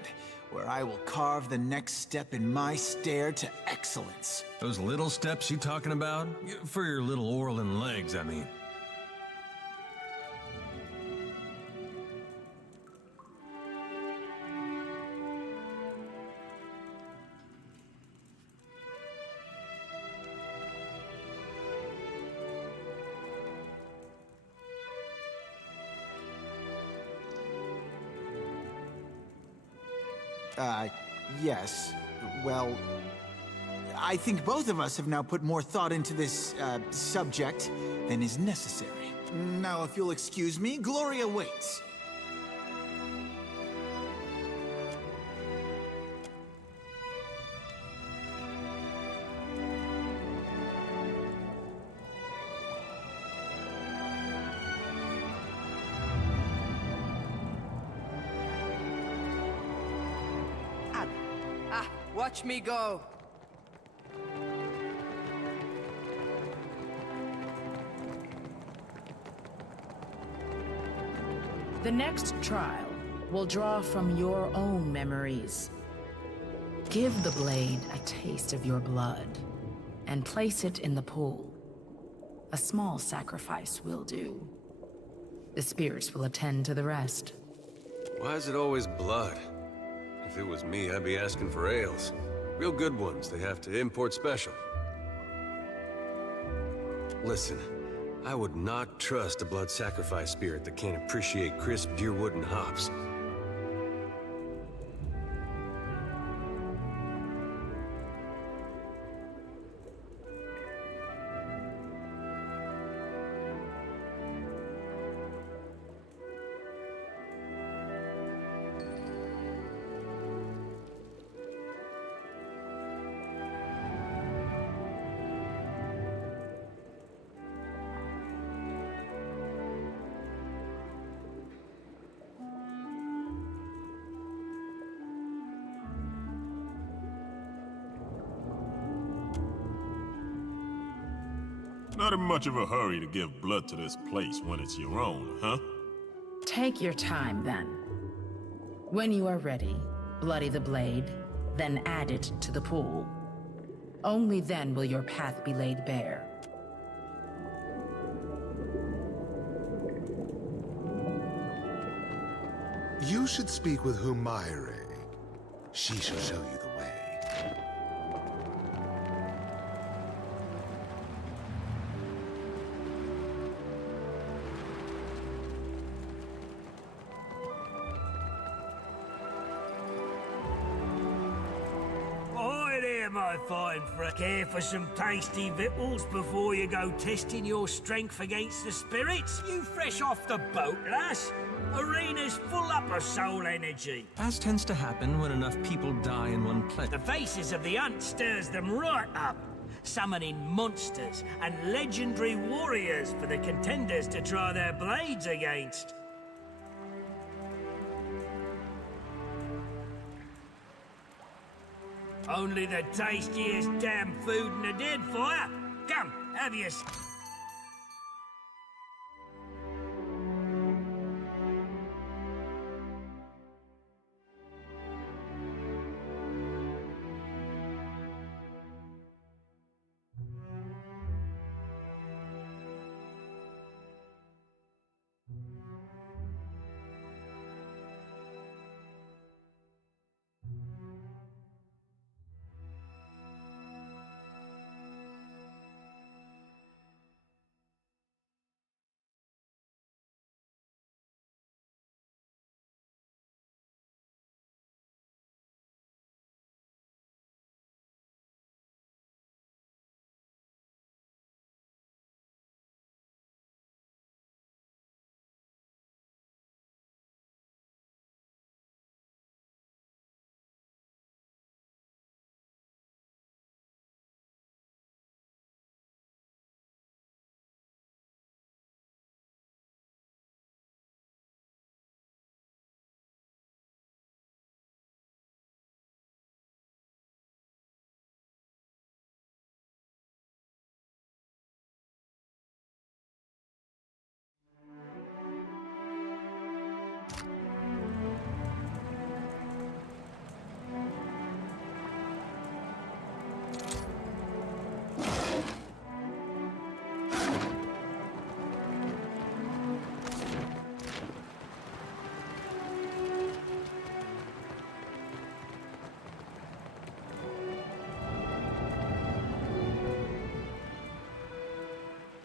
where I will carve the next step in my stair to excellence. Those little steps you talking about? For your little Orlin legs, I mean. Yes. Well, I think both of us have now put more thought into this, subject than is necessary. Now, if you'll excuse me, Gloria waits. Watch me go. The next trial will draw from your own memories. Give the blade a taste of your blood, and place it in the pool. A small sacrifice will do. The spirits will attend to the rest. Why is it always blood? If it was me, I'd be asking for ales. Real good ones they have to import special. Listen, I would not trust a blood sacrifice spirit that can't appreciate crisp deerwood and hops. Not in much of a hurry to give blood to this place when it's your own, huh? Take your time, then. When you are ready, bloody the blade, then add it to the pool. Only then will your path be laid bare. You should speak with Humaire. She shall show you the way. Hi there, my fine friend. Care for some tasty victuals before you go testing your strength against the spirits? You fresh off the boat, lass? Arena's full up of soul energy. As tends to happen when enough people die in one place. The faces of the hunt stirs them right up, summoning monsters and legendary warriors for the contenders to try their blades against. Only the tastiest damn food in the Deadfire. Come, have your...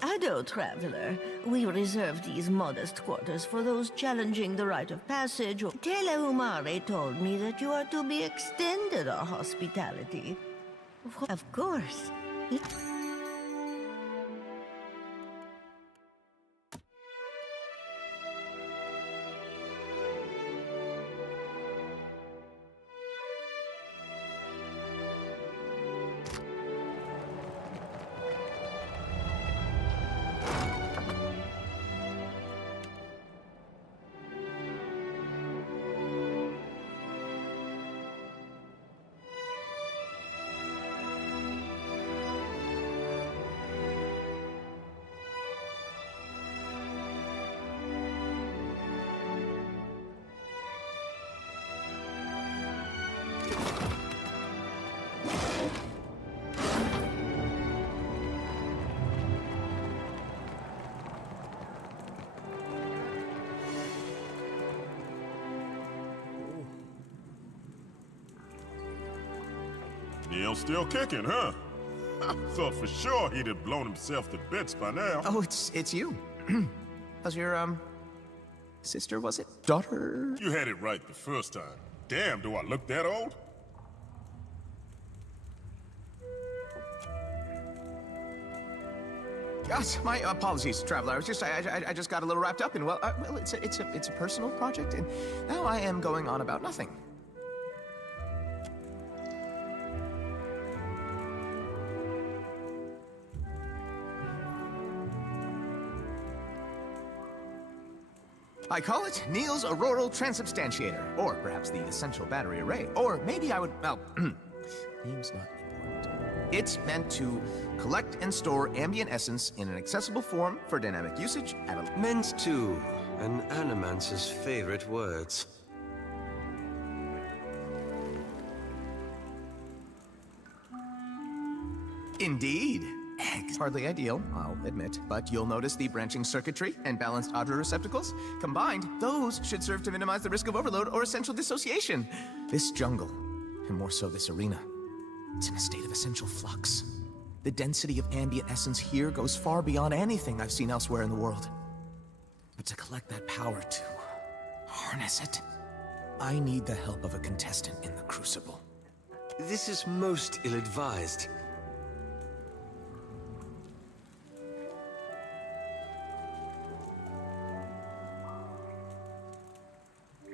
Ado, traveler. We reserve these modest quarters for those challenging the rite of passage. Telehumare told me that you are to be extended our hospitality. Of course. Neil's still kicking, huh? I thought for sure he'd have blown himself to bits by now. Oh, it's you. How's your, sister, was it? Daughter? You had it right the first time. Damn, do I look that old? Yes, my apologies, traveler. I just got a little wrapped up in, well, it's a personal project, and now I am going on about nothing. I call it Neil's Auroral Transubstantiator, or perhaps the Essential Battery Array, or maybe I would, well, name's not important. It's meant to collect and store ambient essence in an accessible form for dynamic usage at a... Meant to, an animancer's favorite words. Indeed. legs. Hardly ideal, I'll admit, but you'll notice the branching circuitry and balanced audio receptacles. Combined, those should serve to minimize the risk of overload or essential dissociation. This jungle, and more so this arena, it's in a state of essential flux. The density of ambient essence here goes far beyond anything I've seen elsewhere in the world. But to collect that power, to harness it, I need the help of a contestant in the Crucible. This is most ill-advised.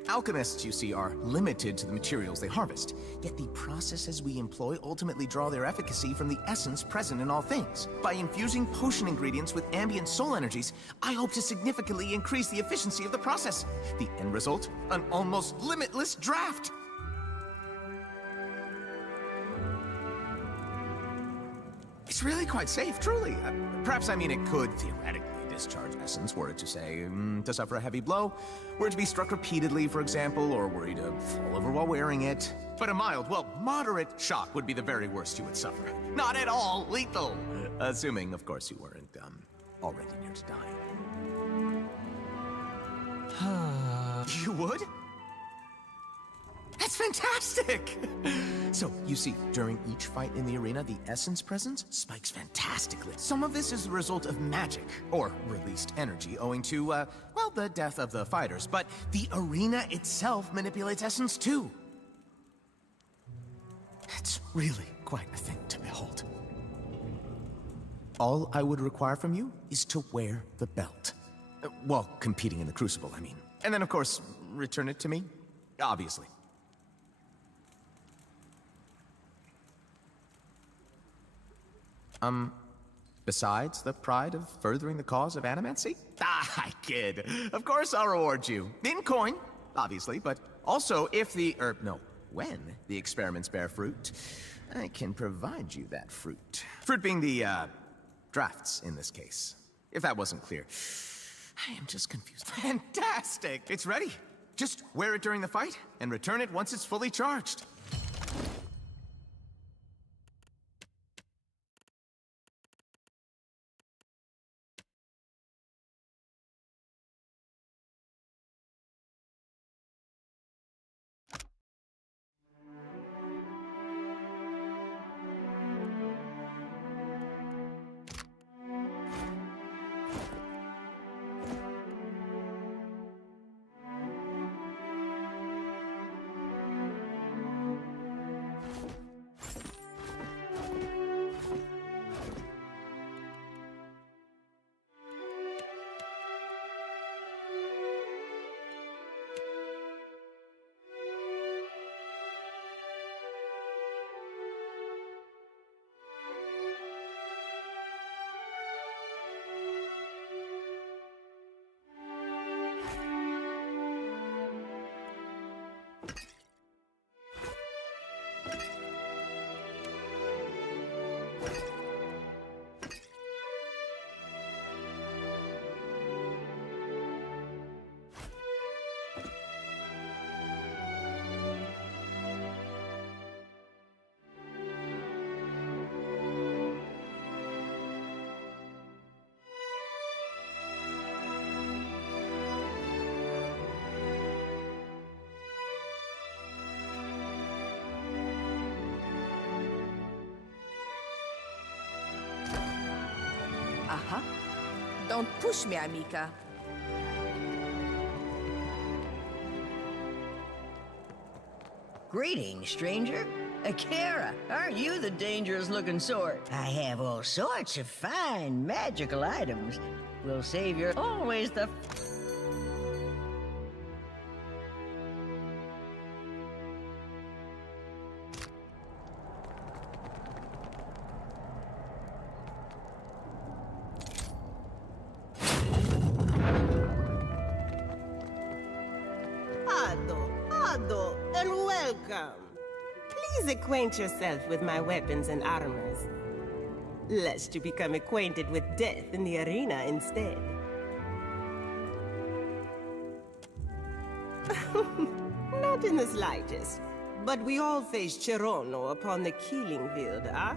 Alchemists, you see, are limited to the materials they harvest. Yet the processes we employ ultimately draw their efficacy from the essence present in all things. By infusing potion ingredients with ambient soul energies, I hope to significantly increase the efficiency of the process. The end result? An almost limitless draft! It's really quite safe, truly. Perhaps I mean it could theoretically discharge essence were it to say, to suffer a heavy blow, were it to be struck repeatedly, for example, or were you to fall over while wearing it. But a mild, well, moderate shock would be the very worst you would suffer. Not at all lethal! Assuming, of course, you weren't, already near to dying. You would? That's fantastic! So, you see, during each fight in the arena, the essence presence spikes fantastically. Some of this is the result of magic, or released energy, owing to, well, the death of the fighters. But the arena itself manipulates essence, too. It's really quite a thing to behold. All I would require from you is to wear the belt. Well, competing in the Crucible, I mean. And then, of course, return it to me, obviously. Besides the pride of furthering the cause of animancy? I kid. Of course I'll reward you. In coin, obviously, but also if when the experiments bear fruit, I can provide you that fruit. Fruit being the, drafts in this case. If that wasn't clear. I am just confused. Fantastic! It's ready. Just wear it during the fight, and return it once it's fully charged. Aha. Don't push me, amica. Greetings, stranger. Akira, aren't you the dangerous-looking sort? I have all sorts of fine magical items. We'll save your... Always the... Ado, and welcome. Please acquaint yourself with my weapons and armors, lest you become acquainted with death in the arena instead. Not in the slightest, but we all face Chirono upon the killing field, ah?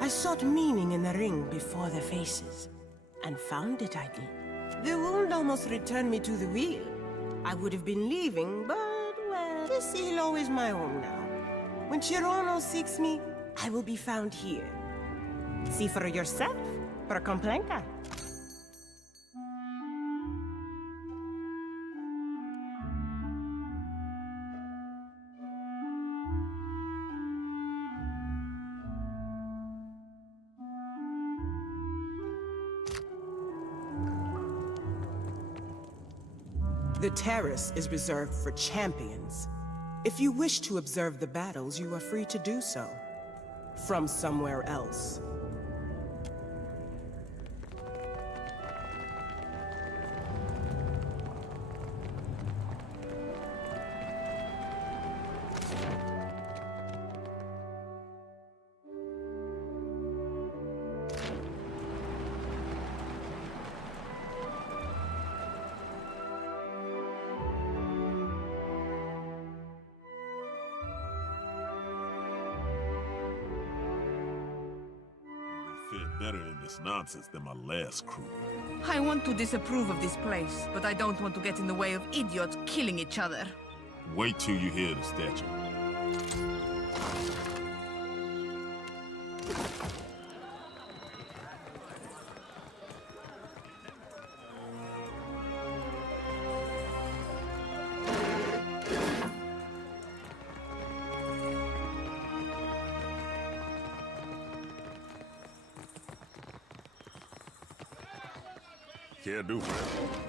I sought meaning in the ring before the faces, and found it I did. The wound almost returned me to the wheel. I would have been leaving, but, well, this Hilo is my home now. When Chirono seeks me, I will be found here. See for yourself, per complenka. The terrace is reserved for champions. If you wish to observe the battles, you are free to do so. From somewhere else. Better in this nonsense than my last crew. I want to disapprove of this place, but I don't want to get in the way of idiots killing each other. Wait till you hear the statue. Can't do, friend.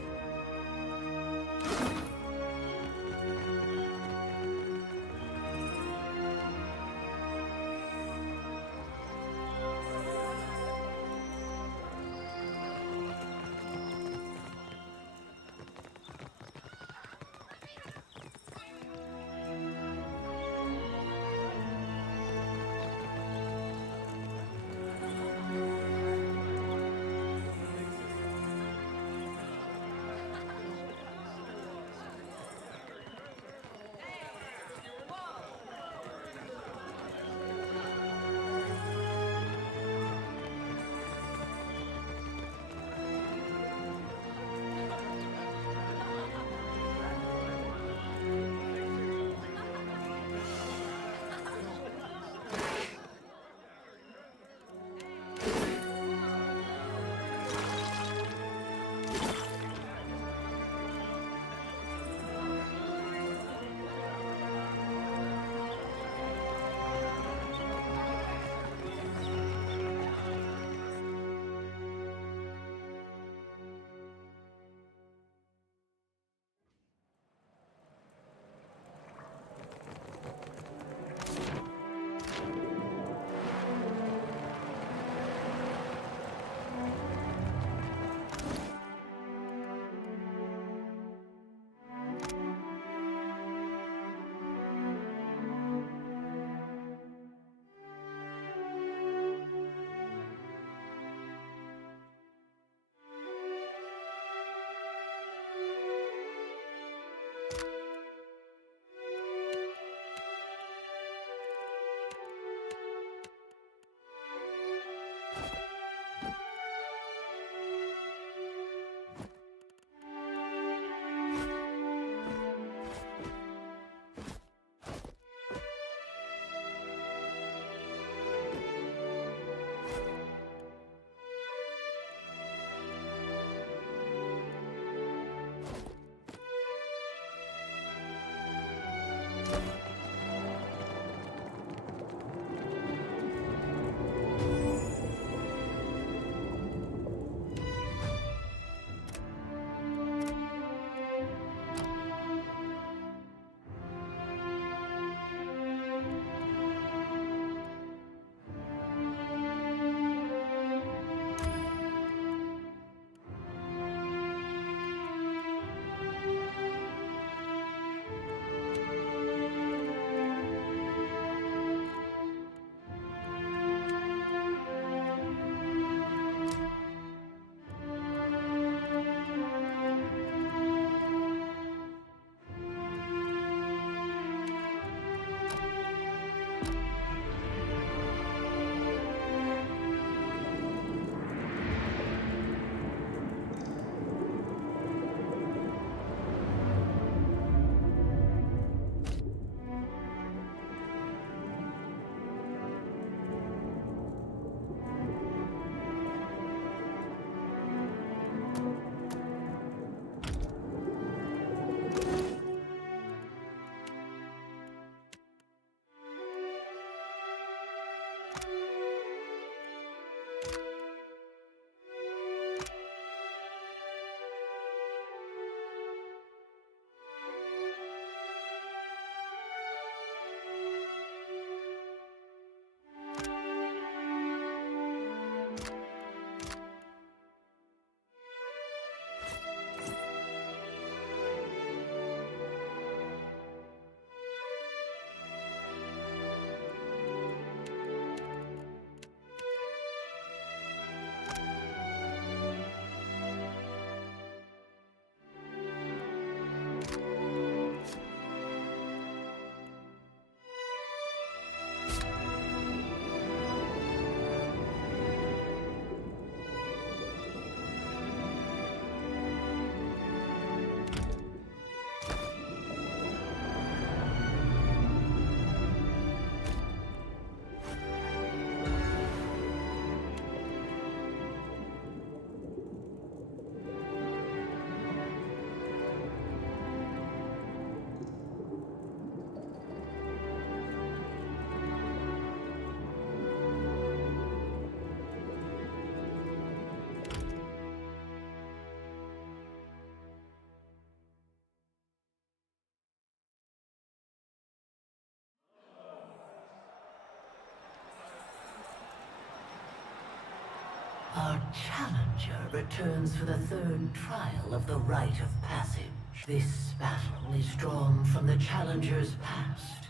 Our challenger returns for the third trial of the rite of passage. This battle is drawn from the challenger's past.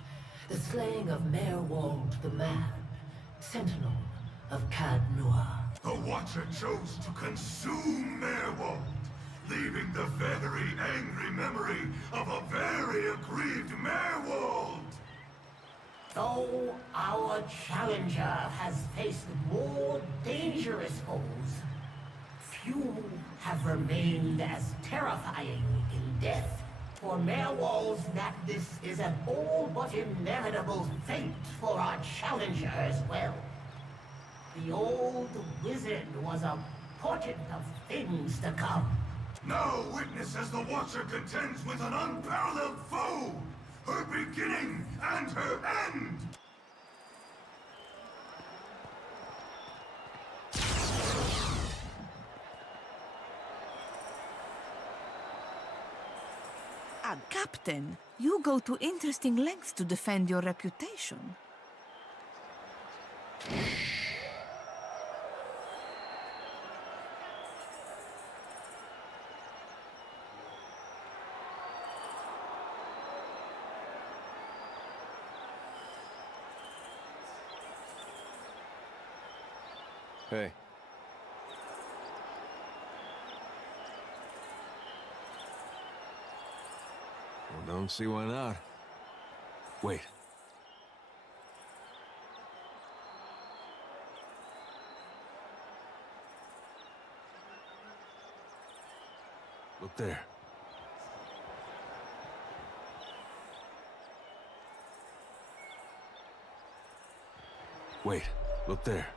The slaying of Merwald the Mad, Sentinel of Cadnua. The Watcher chose to consume Merwald, leaving the very angry memory of a very aggrieved Merwald. Though our challenger has faced more dangerous foes, few have remained as terrifying in death. For Merwald's madness is an all but inevitable fate for our challenger as well. The old wizard was a portent of things to come. Now witness as the Watcher contends with an unparalleled foe, her beginning and her end! Captain, you go to interesting lengths to defend your reputation. Hey. Well, don't see why not. Wait. Look there. Wait, look there.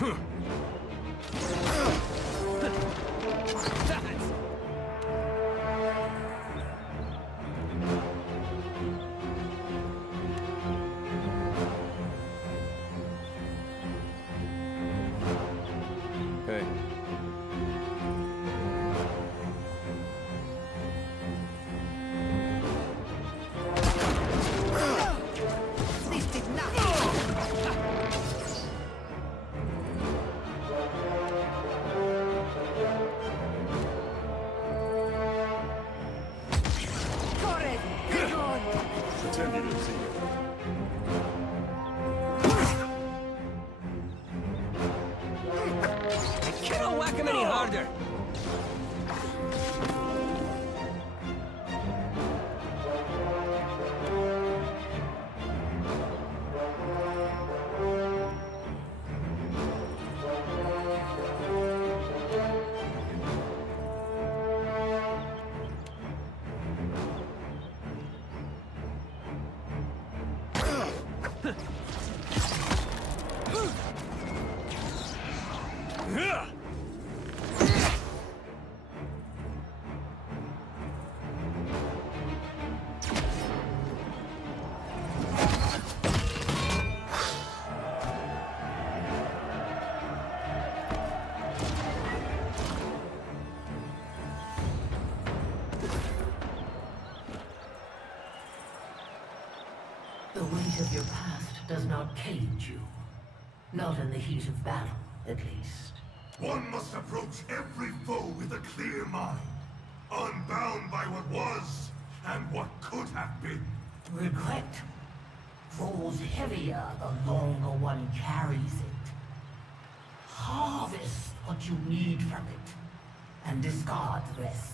nothing. Hey. This did nothing. Corre, be gone. Pretend you didn't see it. I cannot whack him any harder! The weight of your past does not cage you. Not in the heat of battle, at least. One must approach every foe with a clear mind, unbound by what was and what could have been. Regret falls heavier the longer one carries it. Harvest what you need from it, and discard the rest.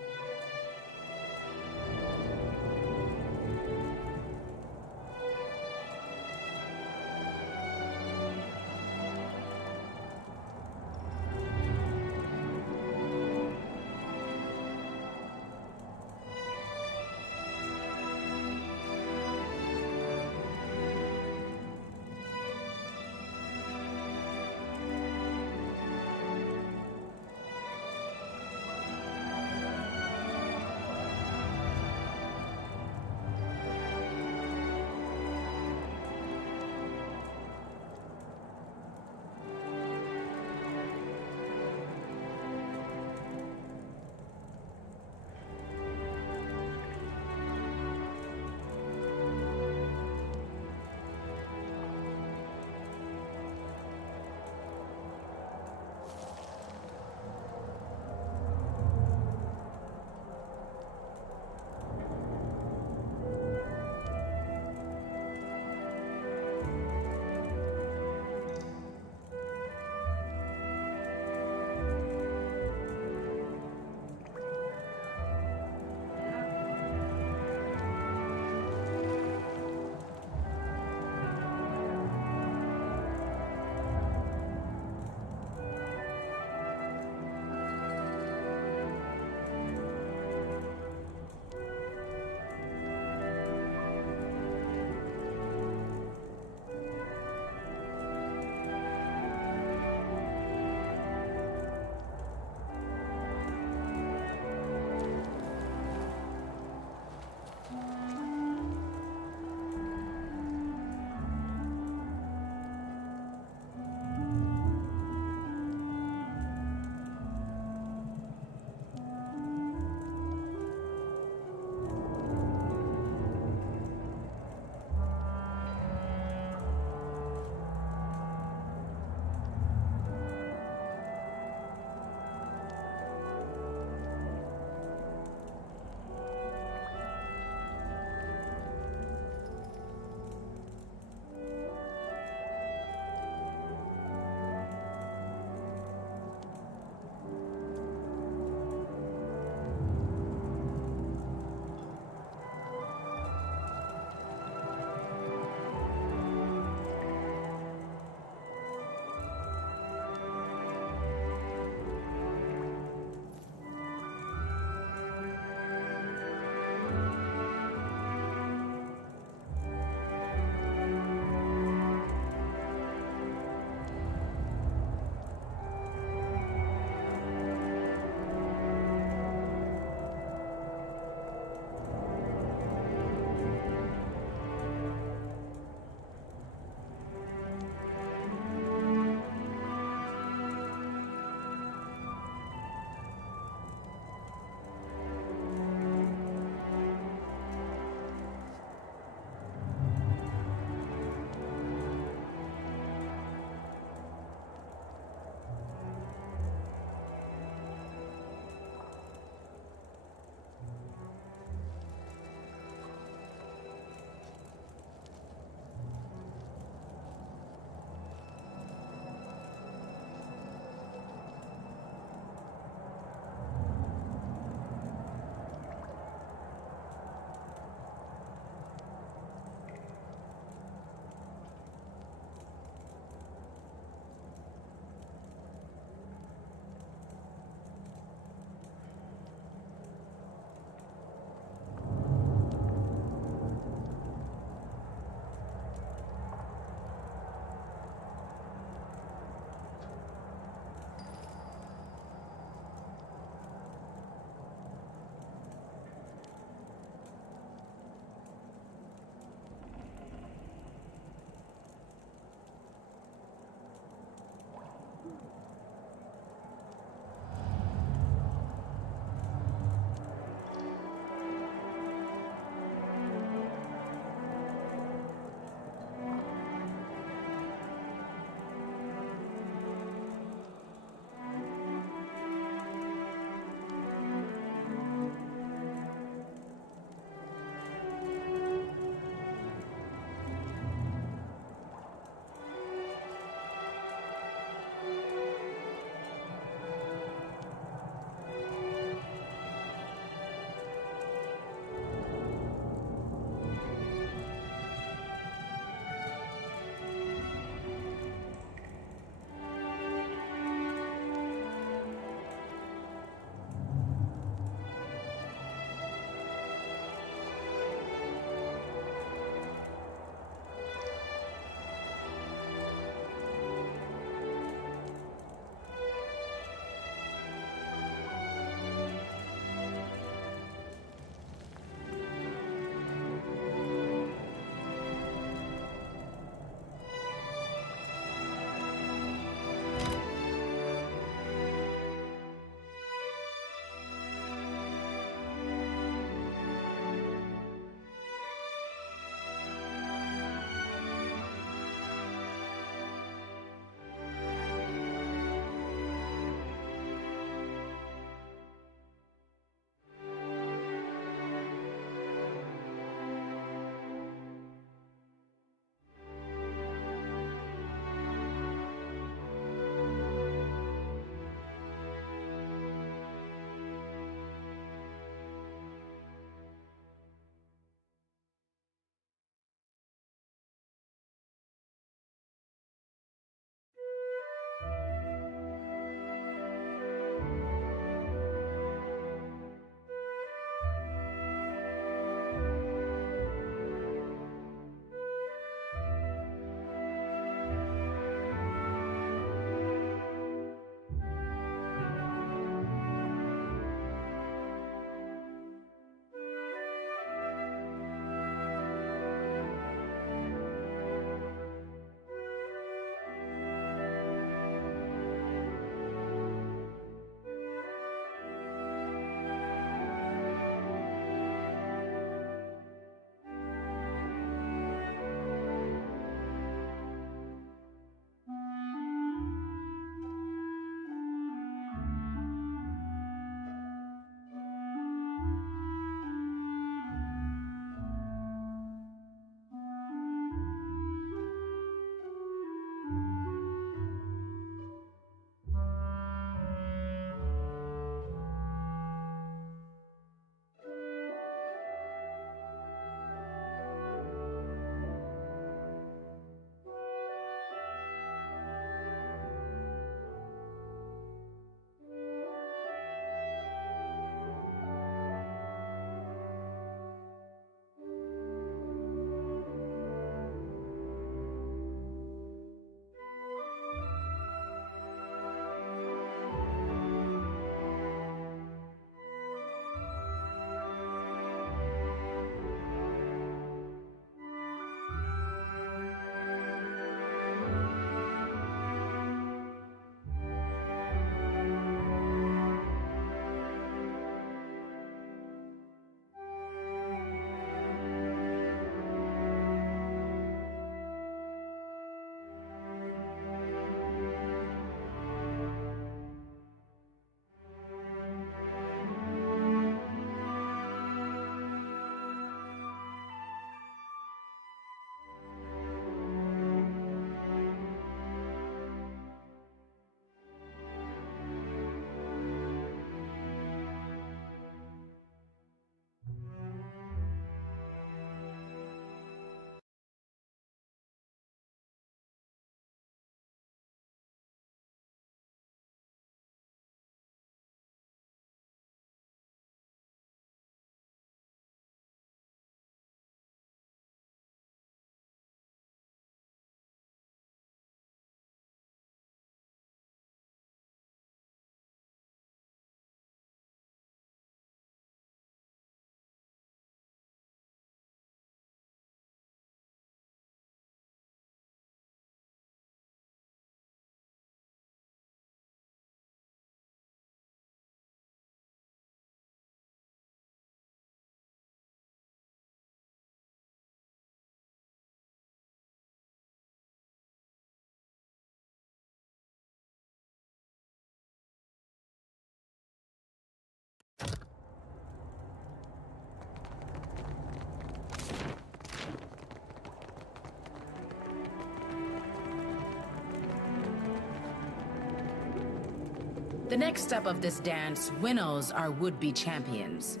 The next step of this dance winnows our would-be champions.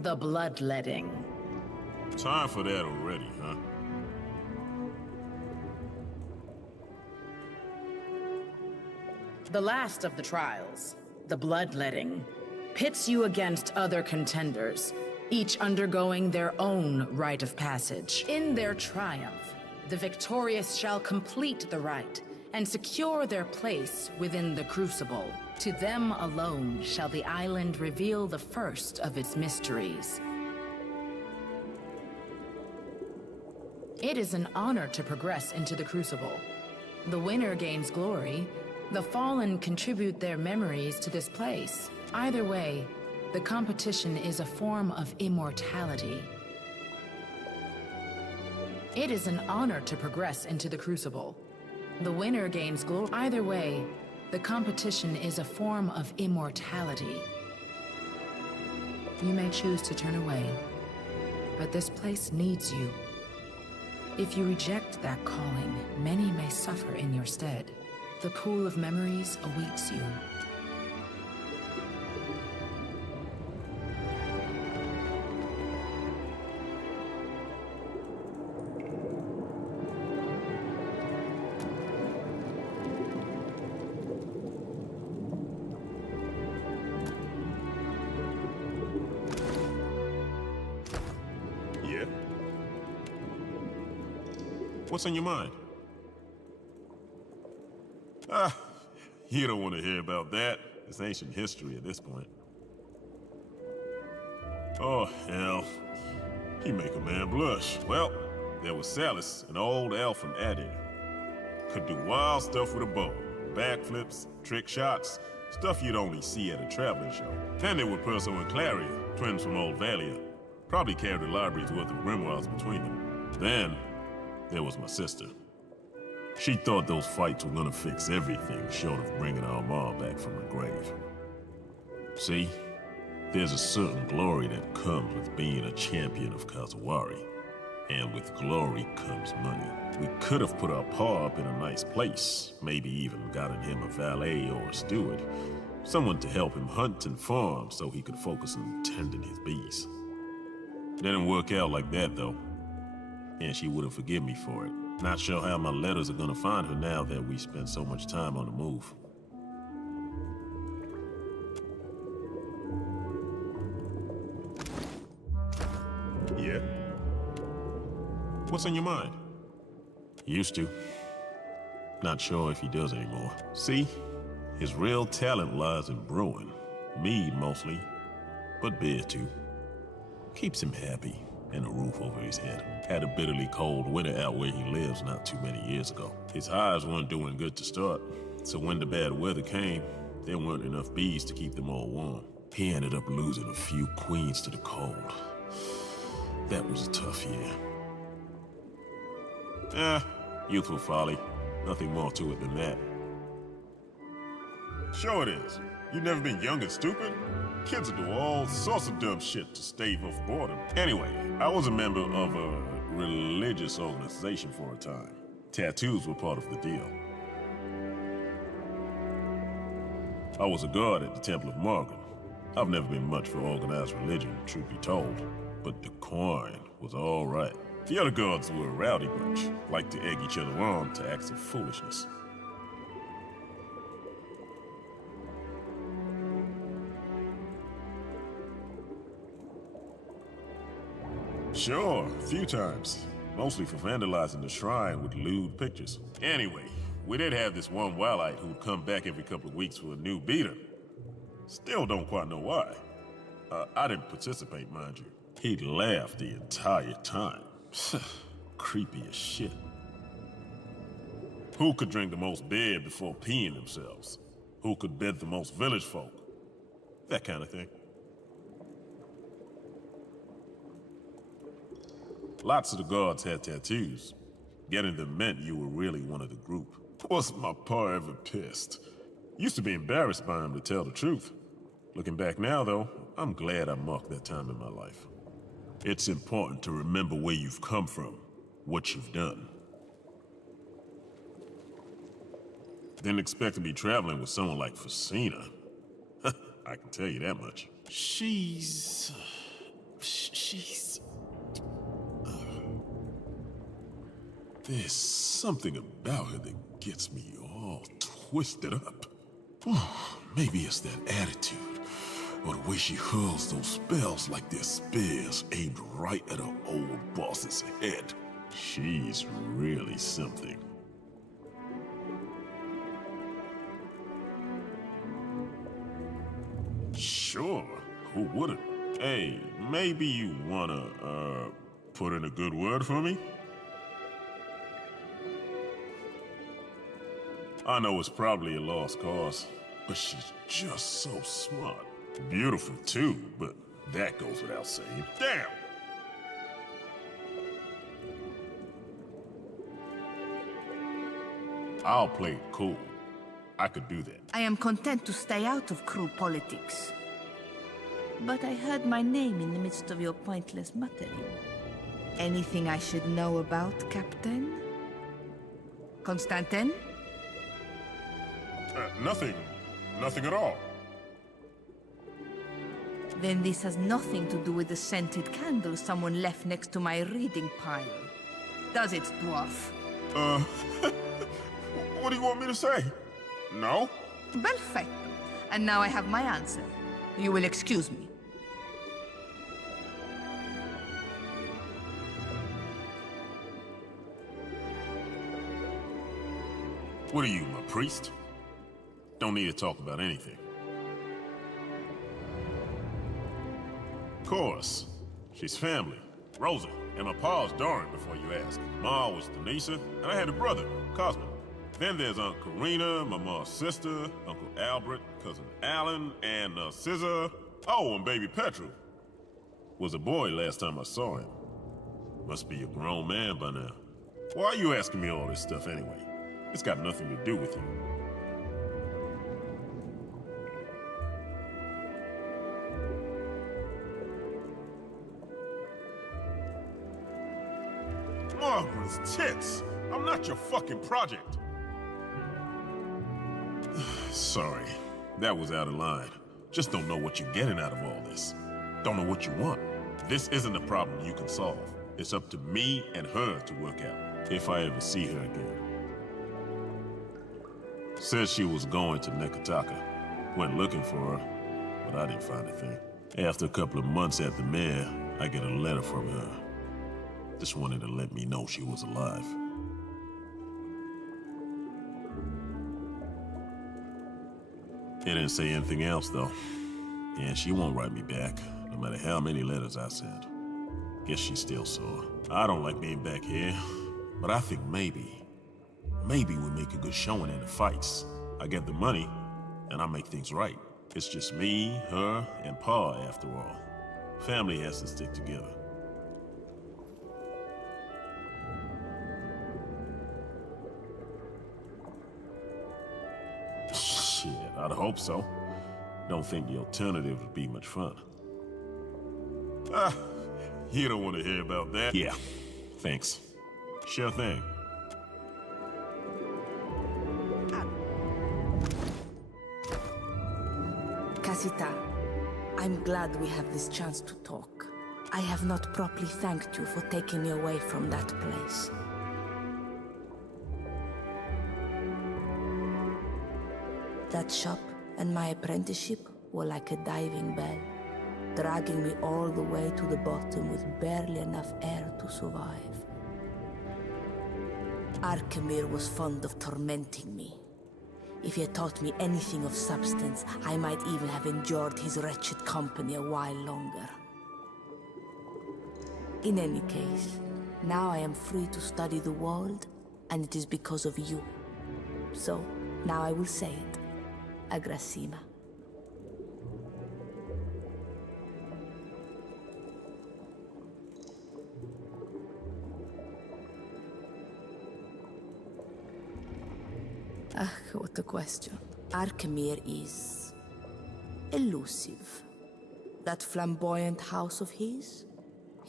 The bloodletting. Time for that already, huh? The last of the trials, the bloodletting, pits you against other contenders, each undergoing their own rite of passage. In their triumph, the victorious shall complete the rite and secure their place within the crucible. To them alone shall the island reveal the first of its mysteries. It is an honor to progress into the crucible. The winner gains glory. The fallen contribute their memories to this place. Either way, the competition is a form of immortality. It is an honor to progress into the crucible. The winner gains glory. Either way, the competition is a form of immortality. You may choose to turn away, but this place needs you. If you reject that calling, many may suffer in your stead. The pool of memories awaits you. Yeah? What's on your mind? You don't want to hear about that. It's ancient history at this point. Oh, hell. He make a man blush. Well, there was Salis, an old elf from Adir. Could do wild stuff with a bow. Backflips, trick shots, stuff you'd only see at a traveling show. Then there were Perso and Claria, twins from Old Valia. Probably carried a library's worth of grimoires between them. Then, there was my sister. She thought those fights were gonna fix everything short of bringing our mom back from her grave. See, there's a certain glory that comes with being a champion of Kazawari. And with glory comes money. We could have put our paw up in a nice place, maybe even gotten him a valet or a steward. Someone to help him hunt and farm so he could focus on tending his bees. Didn't work out like that though. And she wouldn't forgive me for it. Not sure how my letters are gonna find her now that we spent so much time on the move. Yeah? What's on your mind? Used to. Not sure if he does anymore. See? His real talent lies in brewing. Mead mostly, but beer too. Keeps him happy. And a roof over his head. Had a bitterly cold winter out where he lives not too many years ago. His hives weren't doing good to start, so when the bad weather came, there weren't enough bees to keep them all warm. He ended up losing a few queens to the cold. That was a tough year. Youthful folly. Nothing more to it than that. Sure it is. You've never been young and stupid? Kids will do all sorts of dumb shit to stave off boredom. Anyway, I was a member of a religious organization for a time. Tattoos were part of the deal. I was a guard at the Temple of Morgan. I've never been much for organized religion, truth be told, but the Quine was all right. The other guards were a rowdy bunch, liked to egg each other on to acts of foolishness. Sure, a few times. Mostly for vandalizing the shrine with lewd pictures. Anyway, we did have this one wildite who'd come back every couple of weeks for a new beater. Still don't quite know why. I didn't participate, mind you. He'd laugh the entire time. Creepy as shit. Who could drink the most beer before peeing themselves? Who could bed the most village folk? That kind of thing. Lots of the guards had tattoos. Getting them meant you were really one of the group. Wasn't my pa ever pissed. Used to be embarrassed by him, to tell the truth. Looking back now, though, I'm glad I marked that time in my life. It's important to remember where you've come from, what you've done. Didn't expect to be traveling with someone like Facina. I can tell you that much. She's... There's something about her that gets me all twisted up. Maybe it's that attitude, or the way she hurls those spells like they're spears aimed right at her old boss's head. She's really something. Sure, who wouldn't? Hey, maybe you wanna, put in a good word for me? I know it's probably a lost cause, but she's just so smart. Beautiful too, but that goes without saying. Damn! I'll play it cool. I could do that. I am content to stay out of crew politics. But I heard my name in the midst of your pointless muttering. Anything I should know about, Captain? Constantin? Nothing. Nothing at all. Then this has nothing to do with the scented candle someone left next to my reading pile. Does it, dwarf? What do you want me to say? No? Perfect. And now I have my answer. You will excuse me. What are you, my priest? Don't need to talk about anything. Of course. She's family. Rosa. And my pa's Doran, before you ask. Ma was Denisa, and I had a brother, Cosmo. Then there's Aunt Karina, my ma's sister, Uncle Albert, Cousin Alan, and Scissor. Oh, and baby Petru. Was a boy last time I saw him. Must be a grown man by now. Why are you asking me all this stuff anyway? It's got nothing to do with you. Margaret's tits! I'm not your fucking project! Sorry, that was out of line. Just don't know what you're getting out of all this. Don't know what you want. This isn't a problem you can solve. It's up to me and her to work out, if I ever see her again. Said she was going to Nekataka. Went looking for her, but I didn't find a thing. After a couple of months at the mayor, I get a letter from her. Just wanted to let me know she was alive. It didn't say anything else, though. And she won't write me back, no matter how many letters I send. Guess she's still sore. I don't like being back here, but I think maybe we make a good showing in the fights. I get the money, and I make things right. It's just me, her, and Pa, after all. Family has to stick together. Shit, I'd hope so. Don't think the alternative would be much fun. You don't want to hear about that? Yeah, thanks. Sure thing. Casita, I'm glad we have this chance to talk. I have not properly thanked you for taking me away from that place. That shop and my apprenticeship were like a diving bell, dragging me all the way to the bottom with barely enough air to survive. Arkemir was fond of tormenting me. If he had taught me anything of substance, I might even have endured his wretched company a while longer. In any case, now I am free to study the world, and it is because of you. So, now I will say it. Agrasima. What a question. Arkemir is elusive. That flamboyant house of his?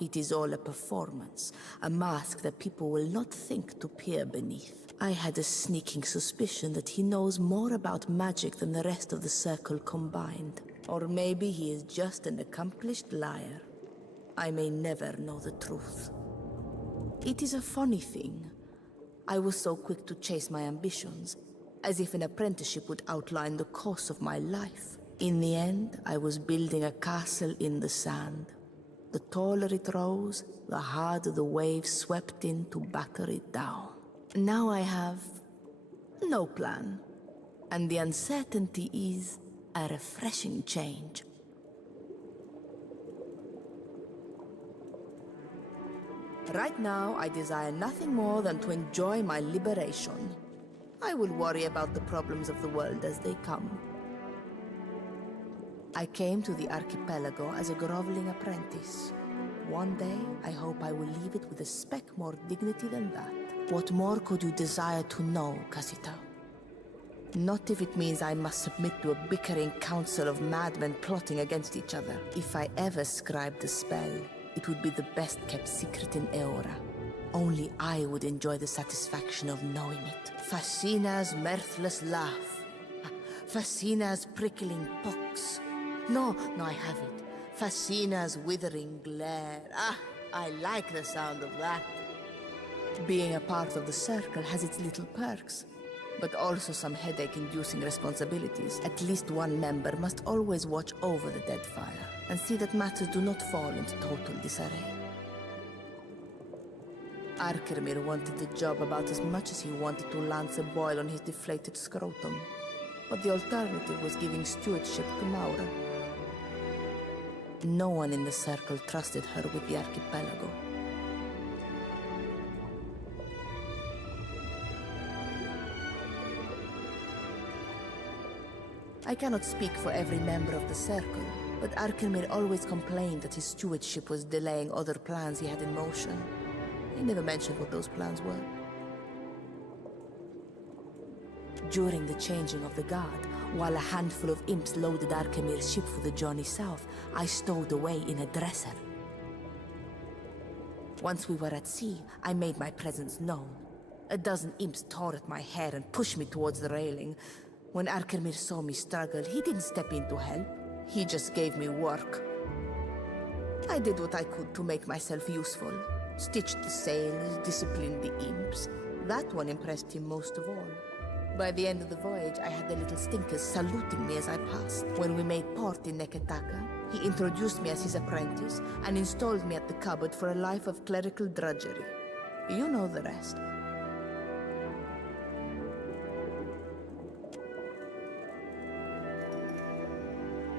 It is all a performance, a mask that people will not think to peer beneath. I had a sneaking suspicion that he knows more about magic than the rest of the Circle combined. Or maybe he is just an accomplished liar. I may never know the truth. It is a funny thing. I was so quick to chase my ambitions, as if an apprenticeship would outline the course of my life. In the end, I was building a castle in the sand. The taller it rose, the harder the waves swept in to batter it down. Now I have no plan, and the uncertainty is a refreshing change. Right now, I desire nothing more than to enjoy my liberation. I will worry about the problems of the world as they come. I came to the archipelago as a groveling apprentice. One day, I hope I will leave it with a speck more dignity than that. What more could you desire to know, Casita? Not if it means I must submit to a bickering council of madmen plotting against each other. If I ever scribed a spell, it would be the best-kept secret in Eora. Only I would enjoy the satisfaction of knowing it. Fascina's mirthless laugh. Fascina's prickling pox. No, I have it. Fascina's withering glare. I like the sound of that. Being a part of the Circle has its little perks, but also some headache-inducing responsibilities. At least one member must always watch over the Deadfire, and see that matters do not fall into total disarray. Arkemir wanted the job about as much as he wanted to lance a boil on his deflated scrotum, but the alternative was giving stewardship to Maura. No one in the Circle trusted her with the archipelago. I cannot speak for every member of the Circle, but Arkemir always complained that his stewardship was delaying other plans he had in motion. He never mentioned what those plans were. During the changing of the guard, while a handful of imps loaded Arkemir's ship for the journey south, I stowed away in a dresser. Once we were at sea, I made my presence known. A dozen imps tore at my hair and pushed me towards the railing. When Arkemir saw me struggle, he didn't step in to help. He just gave me work. I did what I could to make myself useful. Stitched the sails, disciplined the imps. That one impressed him most of all. By the end of the voyage, I had the little stinkers saluting me as I passed. When we made port in Neketaka, he introduced me as his apprentice and installed me at the cupboard for a life of clerical drudgery. You know the rest.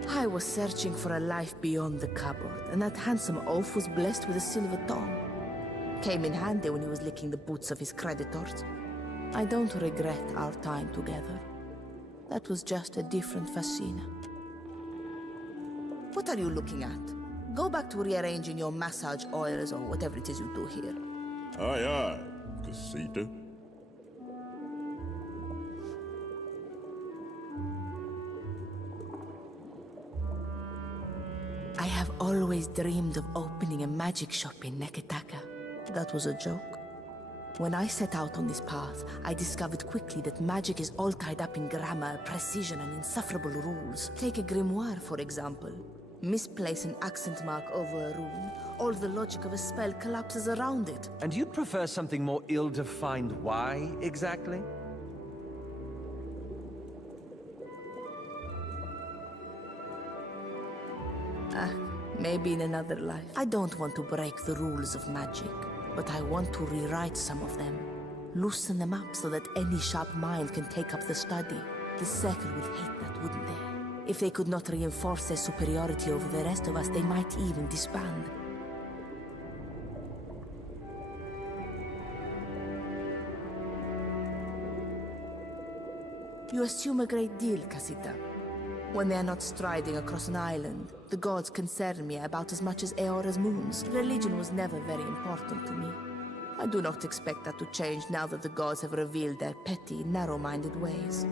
I was searching for a life beyond the cupboard, and that handsome oaf was blessed with a silver tongue. Came in handy when he was licking the boots of his creditors. I don't regret our time together. That was just a different Fascina. What are you looking at? Go back to rearranging your massage oils or whatever it is you do here. Aye, aye, Casita. I have always dreamed of opening a magic shop in Neketaka. That was a joke. When I set out on this path, I discovered quickly that magic is all tied up in grammar, precision, and insufferable rules. Take a grimoire, for example. Misplace an accent mark over a rune, all the logic of a spell collapses around it. And you'd prefer something more ill-defined why, exactly? Maybe in another life. I don't want to break the rules of magic, but I want to rewrite some of them. Loosen them up so that any sharp mind can take up the study. The Circle would hate that, wouldn't they? If they could not reinforce their superiority over the rest of us, they might even disband. You assume a great deal, Casita. When they are not striding across an island, the gods concern me about as much as Eora's moons. Religion was never very important to me. I do not expect that to change now that the gods have revealed their petty, narrow-minded ways.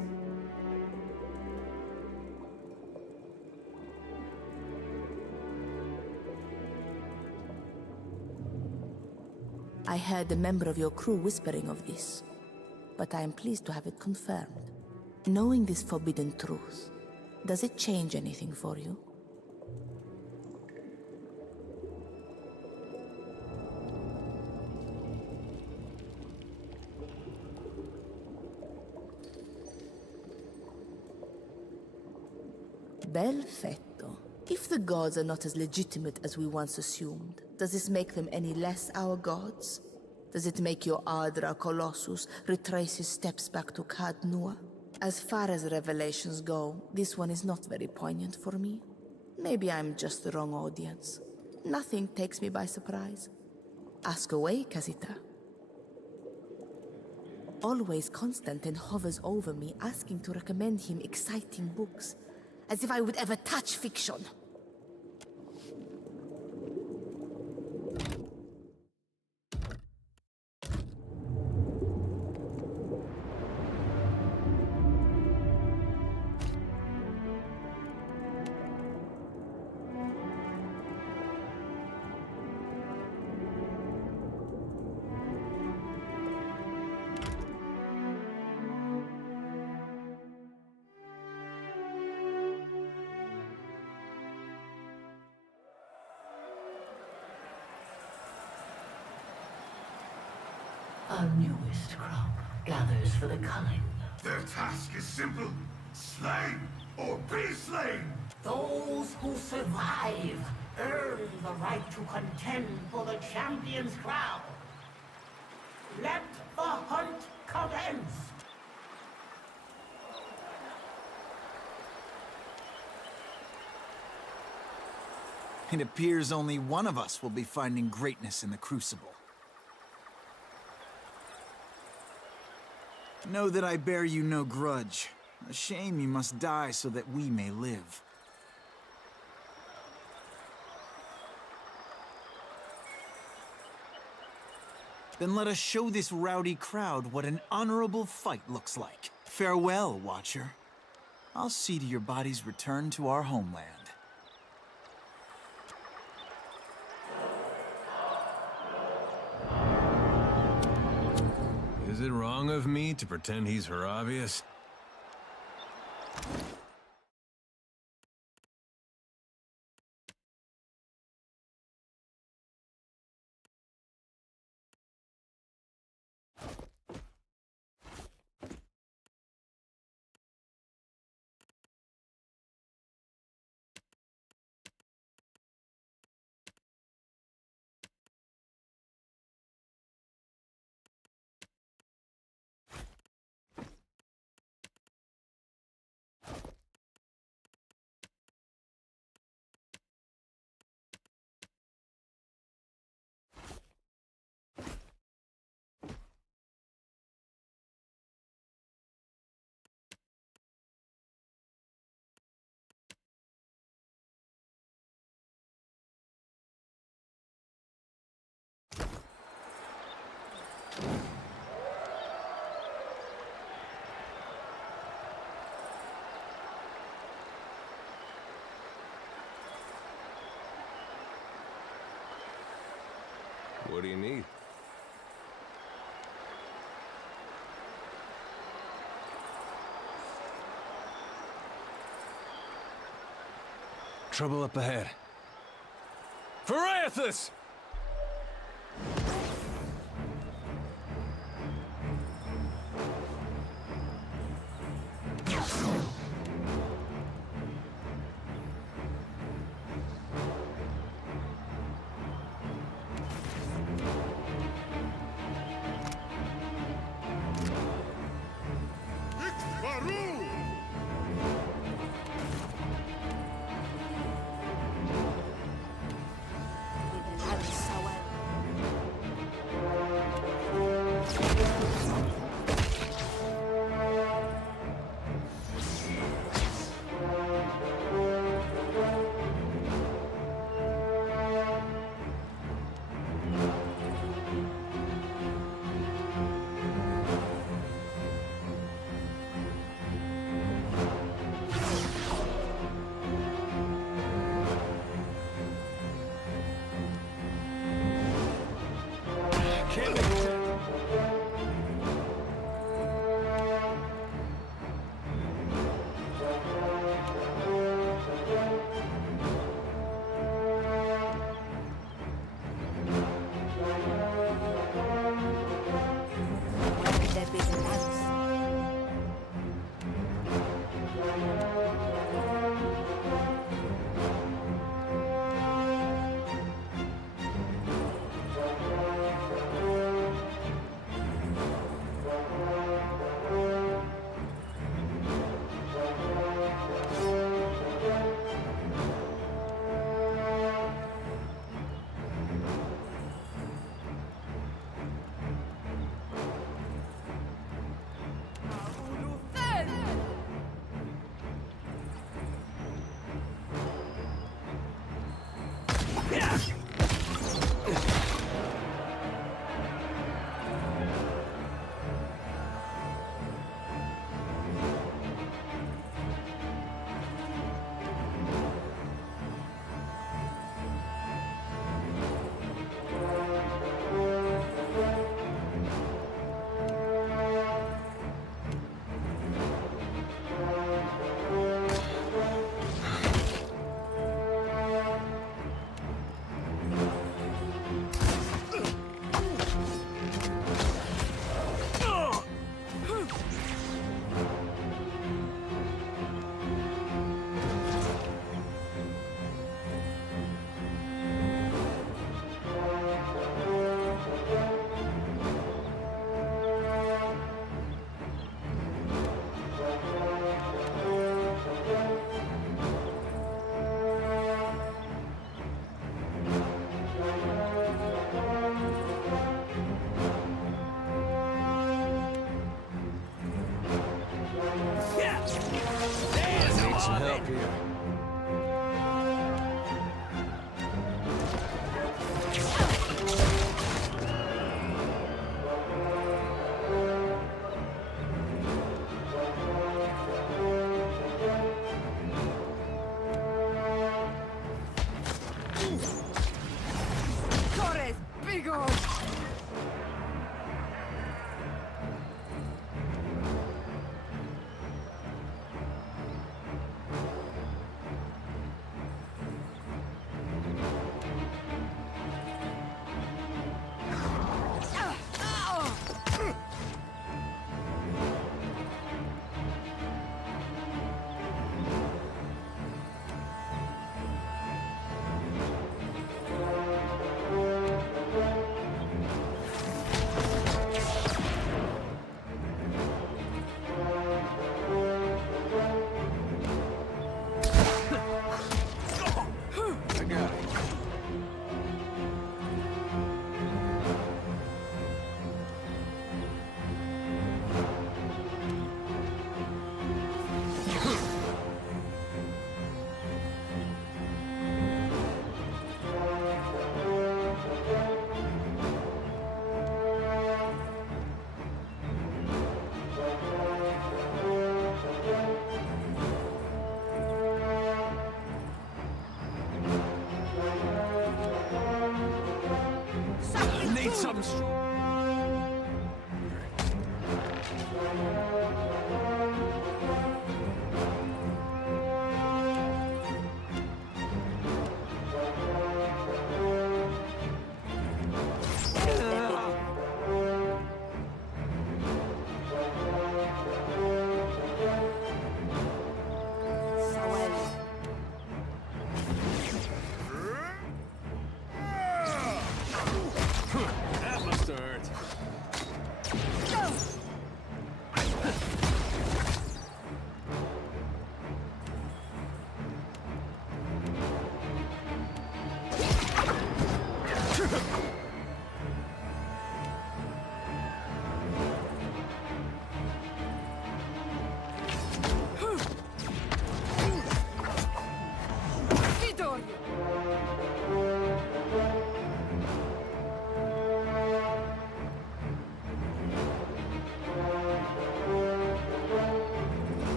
I heard a member of your crew whispering of this, but I am pleased to have it confirmed. Knowing this forbidden truth, Does it change anything for you? Perfetto. If the gods are not as legitimate as we once assumed, does this make them any less our gods? Does it make your Ardra Colossus retrace his steps back to Cad Nua? As far as revelations go, this one is not very poignant for me. Maybe I'm just the wrong audience. Nothing takes me by surprise. Ask away, Casita. Always Constantine hovers over me, asking to recommend him exciting books. As if I would ever touch fiction. Our newest crop gathers for the culling. Their task is simple. Slay or be slain. Those who survive earn the right to contend for the champion's crown. Let the hunt commence. It appears only one of us will be finding greatness in the Crucible. Know that I bear you no grudge. A shame you must die so that we may live. Then let us show this rowdy crowd what an honorable fight looks like. Farewell, Watcher. I'll see to your body's return to our homeland. Is it wrong of me to pretend he's her obvious? What do you need? Trouble up ahead. For Aethys!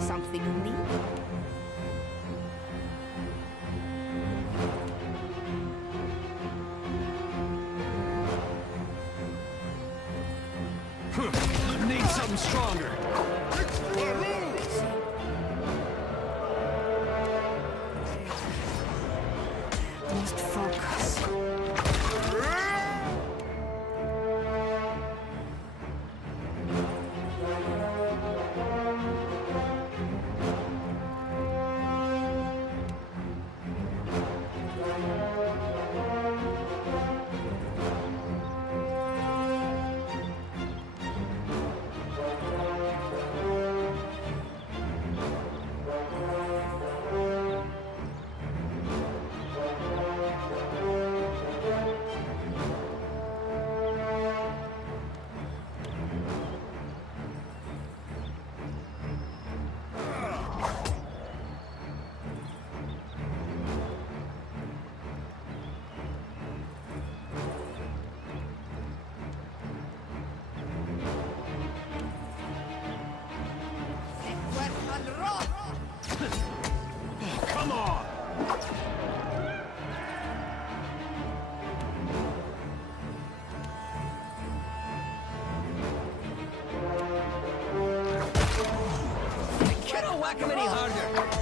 Something you need? Need something stronger. Must focus. whack him any harder!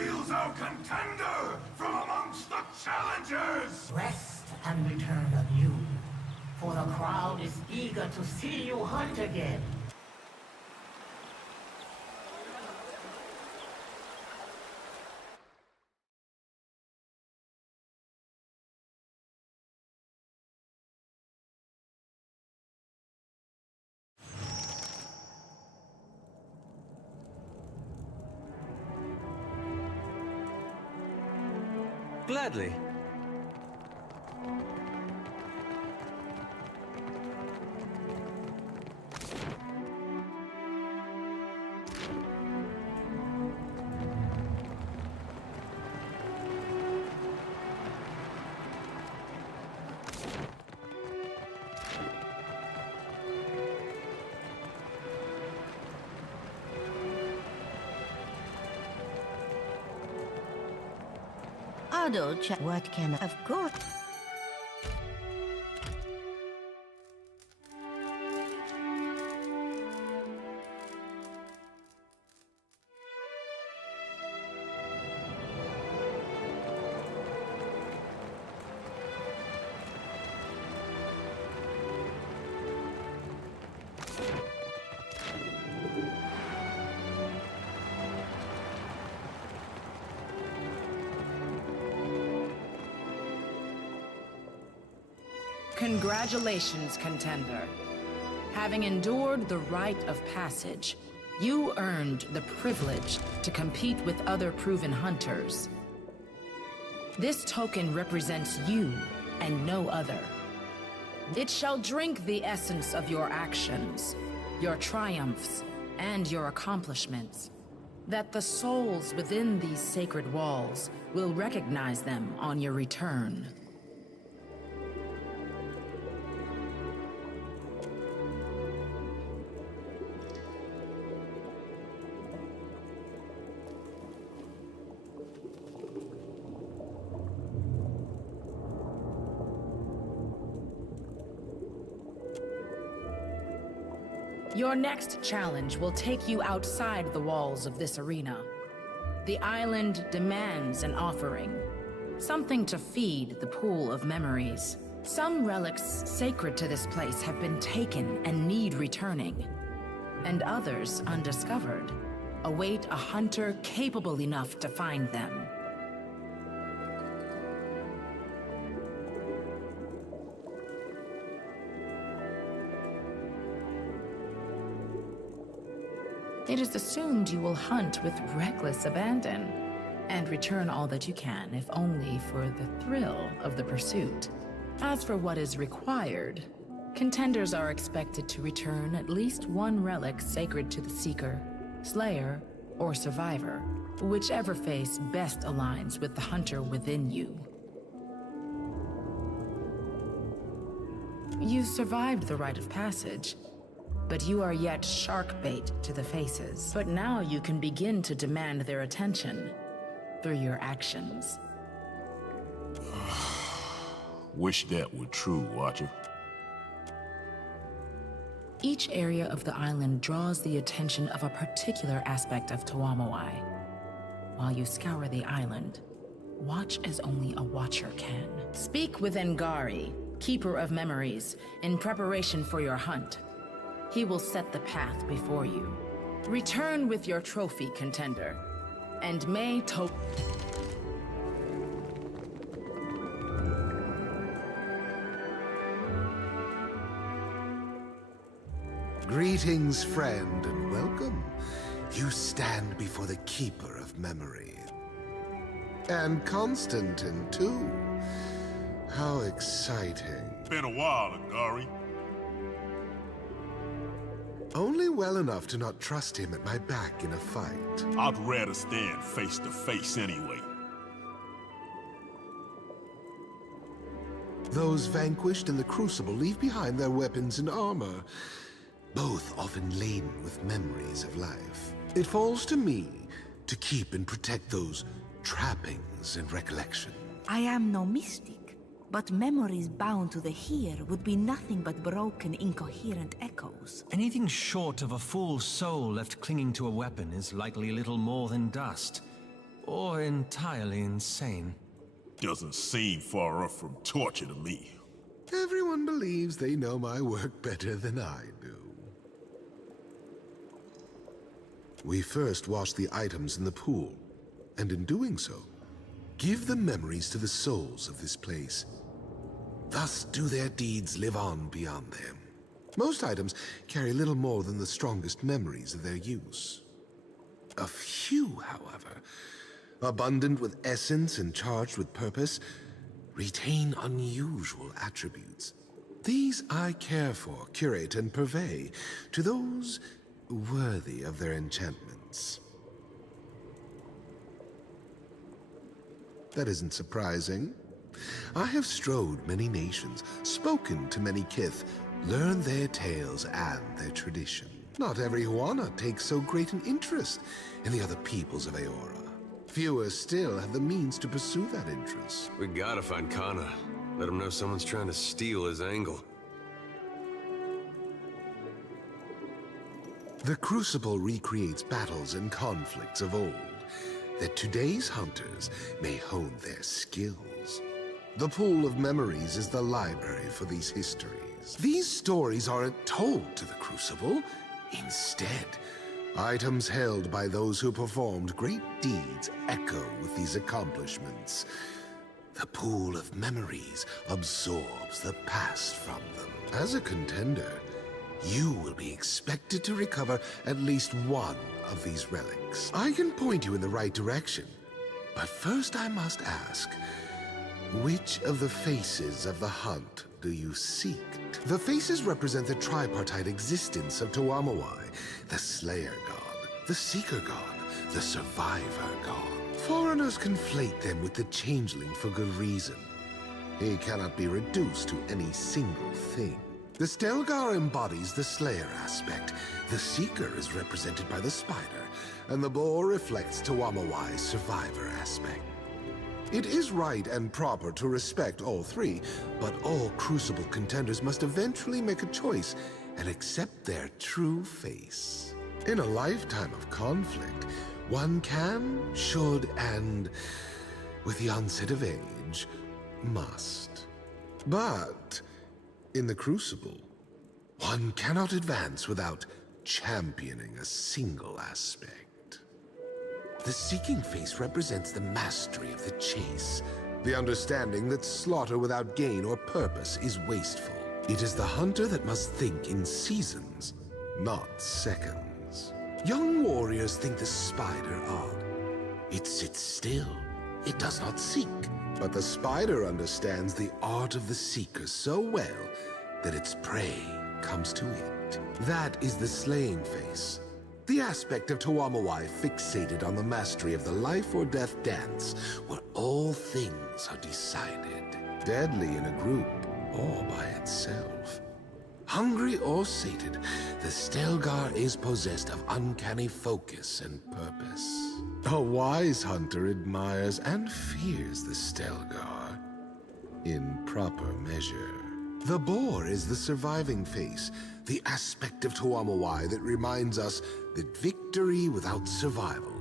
reveals our contender from amongst the challengers! Rest and return anew, for the crowd is eager to see you hunt again. Gladly. What can I... Of course. Congratulations, contender. Having endured the rite of passage, you earned the privilege to compete with other proven hunters. This token represents you and no other. It shall drink the essence of your actions, your triumphs, and your accomplishments, that the souls within these sacred walls will recognize them on your return. Your next challenge will take you outside the walls of this arena. The island demands an offering, something to feed the pool of memories. Some relics sacred to this place have been taken and need returning, and others, undiscovered, await a hunter capable enough to find them. It is assumed you will hunt with reckless abandon, and return all that you can, if only for the thrill of the pursuit. As for what is required, contenders are expected to return at least one relic sacred to the Seeker, Slayer, or Survivor, whichever face best aligns with the hunter within you. You survived the rite of passage, but you are yet shark bait to the faces. But now you can begin to demand their attention through your actions. Wish that were true, Watcher. Each area of the island draws the attention of a particular aspect of Tuamawai. While you scour the island, watch as only a watcher can. Speak with Ngari, Keeper of Memories, in preparation for your hunt. He will set the path before you. Return with your trophy, contender, and may Greetings, friend, and welcome. You stand before the Keeper of Memory. And Constantine, too. How exciting. Been a while, Ngari. Only well enough to not trust him at my back in a fight. I'd rather stand face to face anyway. Those vanquished in the Crucible leave behind their weapons and armor, both often laden with memories of life. It falls to me to keep and protect those trappings and recollection. I am no mystic, but memories bound to the here would be nothing but broken, incoherent echoes. Anything short of a full soul left clinging to a weapon is likely little more than dust. or entirely insane. Doesn't seem far off from torture to me. Everyone believes they know my work better than I do. We first wash the items in the pool, and in doing so, give the memories to the souls of this place. Thus do their deeds live on beyond them. Most items carry little more than the strongest memories of their use. A few, however, abundant with essence and charged with purpose, retain unusual attributes. These I care for, curate, and purvey to those worthy of their enchantments. That isn't surprising. I have strode many nations, spoken to many kith, learned their tales and their tradition. Not every Huana takes so great an interest in the other peoples of Aora. Fewer still have the means to pursue that interest. We gotta find Kana. Let him know someone's trying to steal his angle. The Crucible recreates battles and conflicts of old, that today's hunters may hone their skills. The pool of memories is the library for these histories. These stories aren't told to the Crucible. Instead, items held by those who performed great deeds echo with these accomplishments. The pool of memories absorbs the past from them. As a contender, you will be expected to recover at least one of these relics. I can point you in the right direction, but first I must ask, which of the faces of the hunt do you seek? The faces represent the tripartite existence of Tuamawai, the Slayer God, the Seeker God, the Survivor God. Foreigners conflate them with the Changeling for good reason. He cannot be reduced to any single thing. The Stelgar embodies the Slayer aspect, the Seeker is represented by the Spider, and the Boar reflects Tuamawai's Survivor aspect. It is right and proper to respect all three, but all Crucible contenders must eventually make a choice and accept their true face. In a lifetime of conflict, one can, should, and, with the onset of age, must. But in the Crucible, one cannot advance without championing a single aspect. The Seeking face represents the mastery of the chase, the understanding that slaughter without gain or purpose is wasteful. It is the hunter that must think in seasons, not seconds. Young warriors think the Spider odd. It sits still. It does not seek. But the Spider understands the art of the Seeker so well that its prey comes to it. That is the Slaying face, the aspect of Tuamawai fixated on the mastery of the life or death dance, where all things are decided, deadly in a group or by itself. Hungry or sated, the Stelgar is possessed of uncanny focus and purpose. A wise hunter admires and fears the Stelgar in proper measure. The Boar is the surviving face, the aspect of Tuamawai that reminds us that victory without survival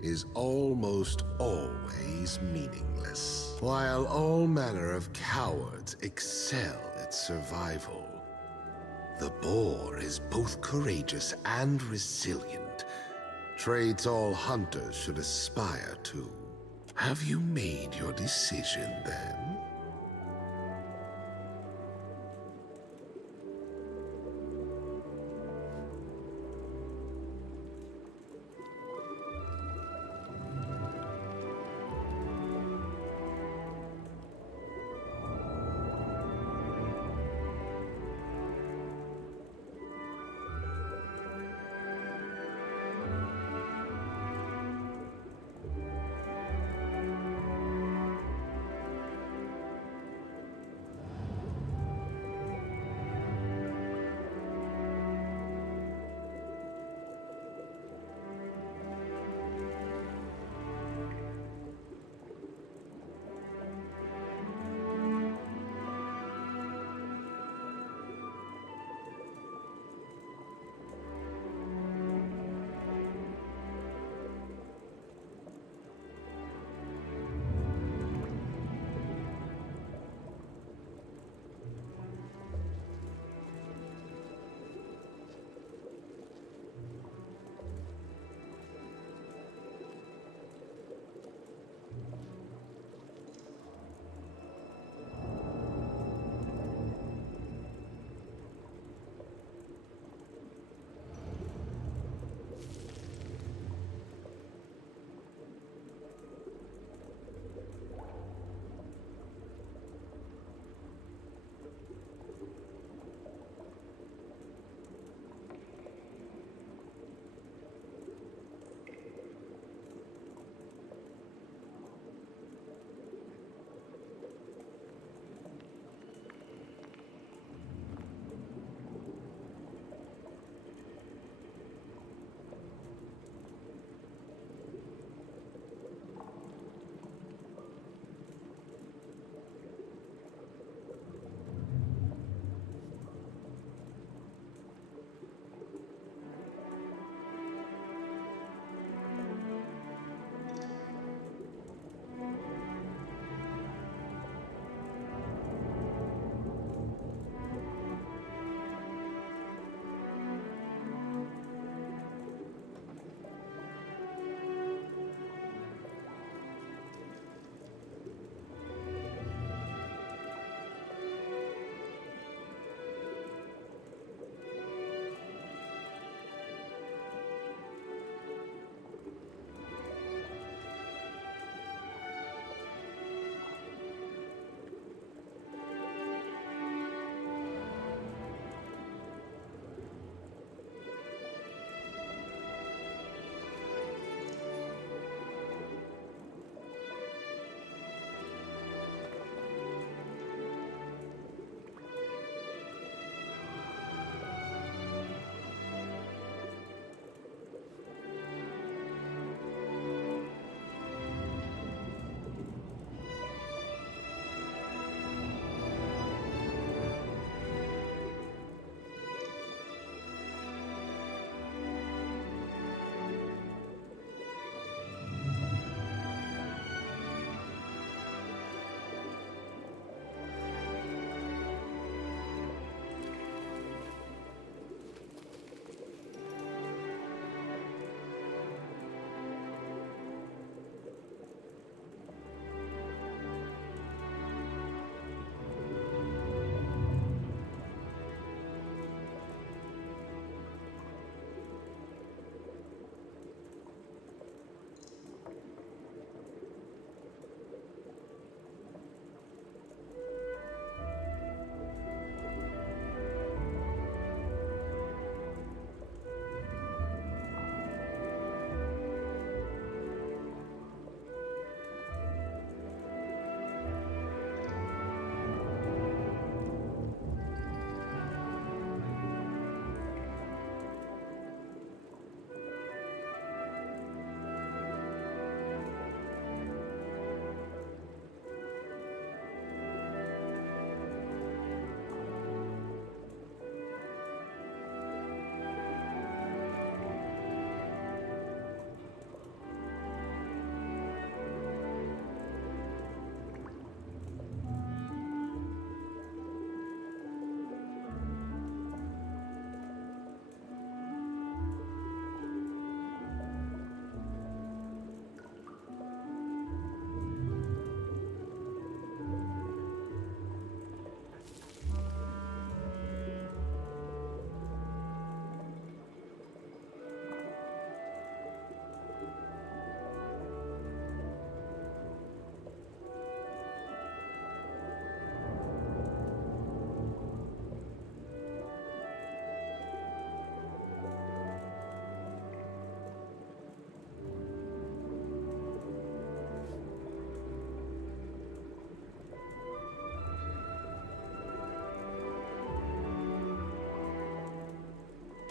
is almost always meaningless. While all manner of cowards excel at survival, the Boar is both courageous and resilient, traits all hunters should aspire to. Have you made your decision then?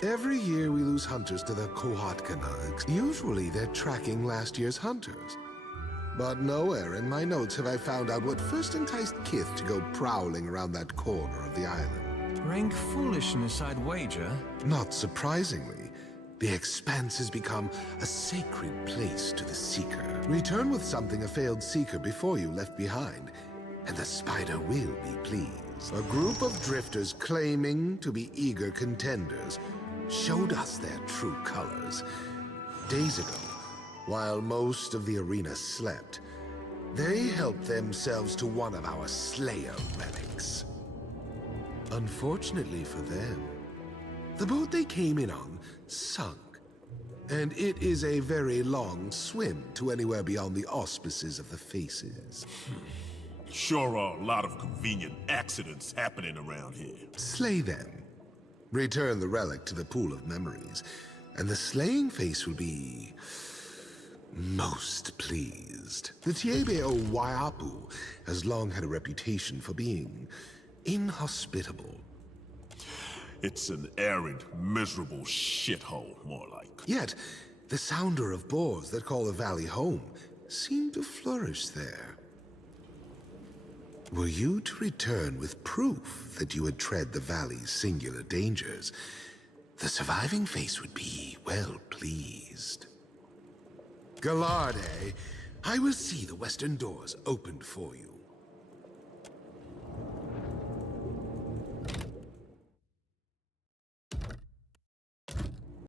Every year we lose hunters to the Kohatkana. Usually they're tracking last year's hunters. But nowhere in my notes have I found out what first enticed Kith to go prowling around that corner of the island. Rank foolishness, I'd wager. Not surprisingly, the Expanse has become a sacred place to the Seeker. Return with something a failed Seeker before you left behind, and the Spider will be pleased. A group of drifters claiming to be eager contenders showed us their true colors. Days ago, while most of the arena slept, they helped themselves to one of our Slayer relics. Unfortunately for them, the boat they came in on sunk, and it is a very long swim to anywhere beyond the auspices of the Faces. Sure are a lot of convenient accidents happening around here. Slay them. Return the relic to the pool of memories, and the slaying face will be most pleased. The Tiebe o Waiapu has long had a reputation for being inhospitable. It's an arid, miserable shithole, more like. Yet, the sounder of boars that call the valley home seem to flourish there. Were you to return with proof that you had tread the valley's singular dangers, the surviving face would be well pleased. Galarde, I will see the western doors opened for you.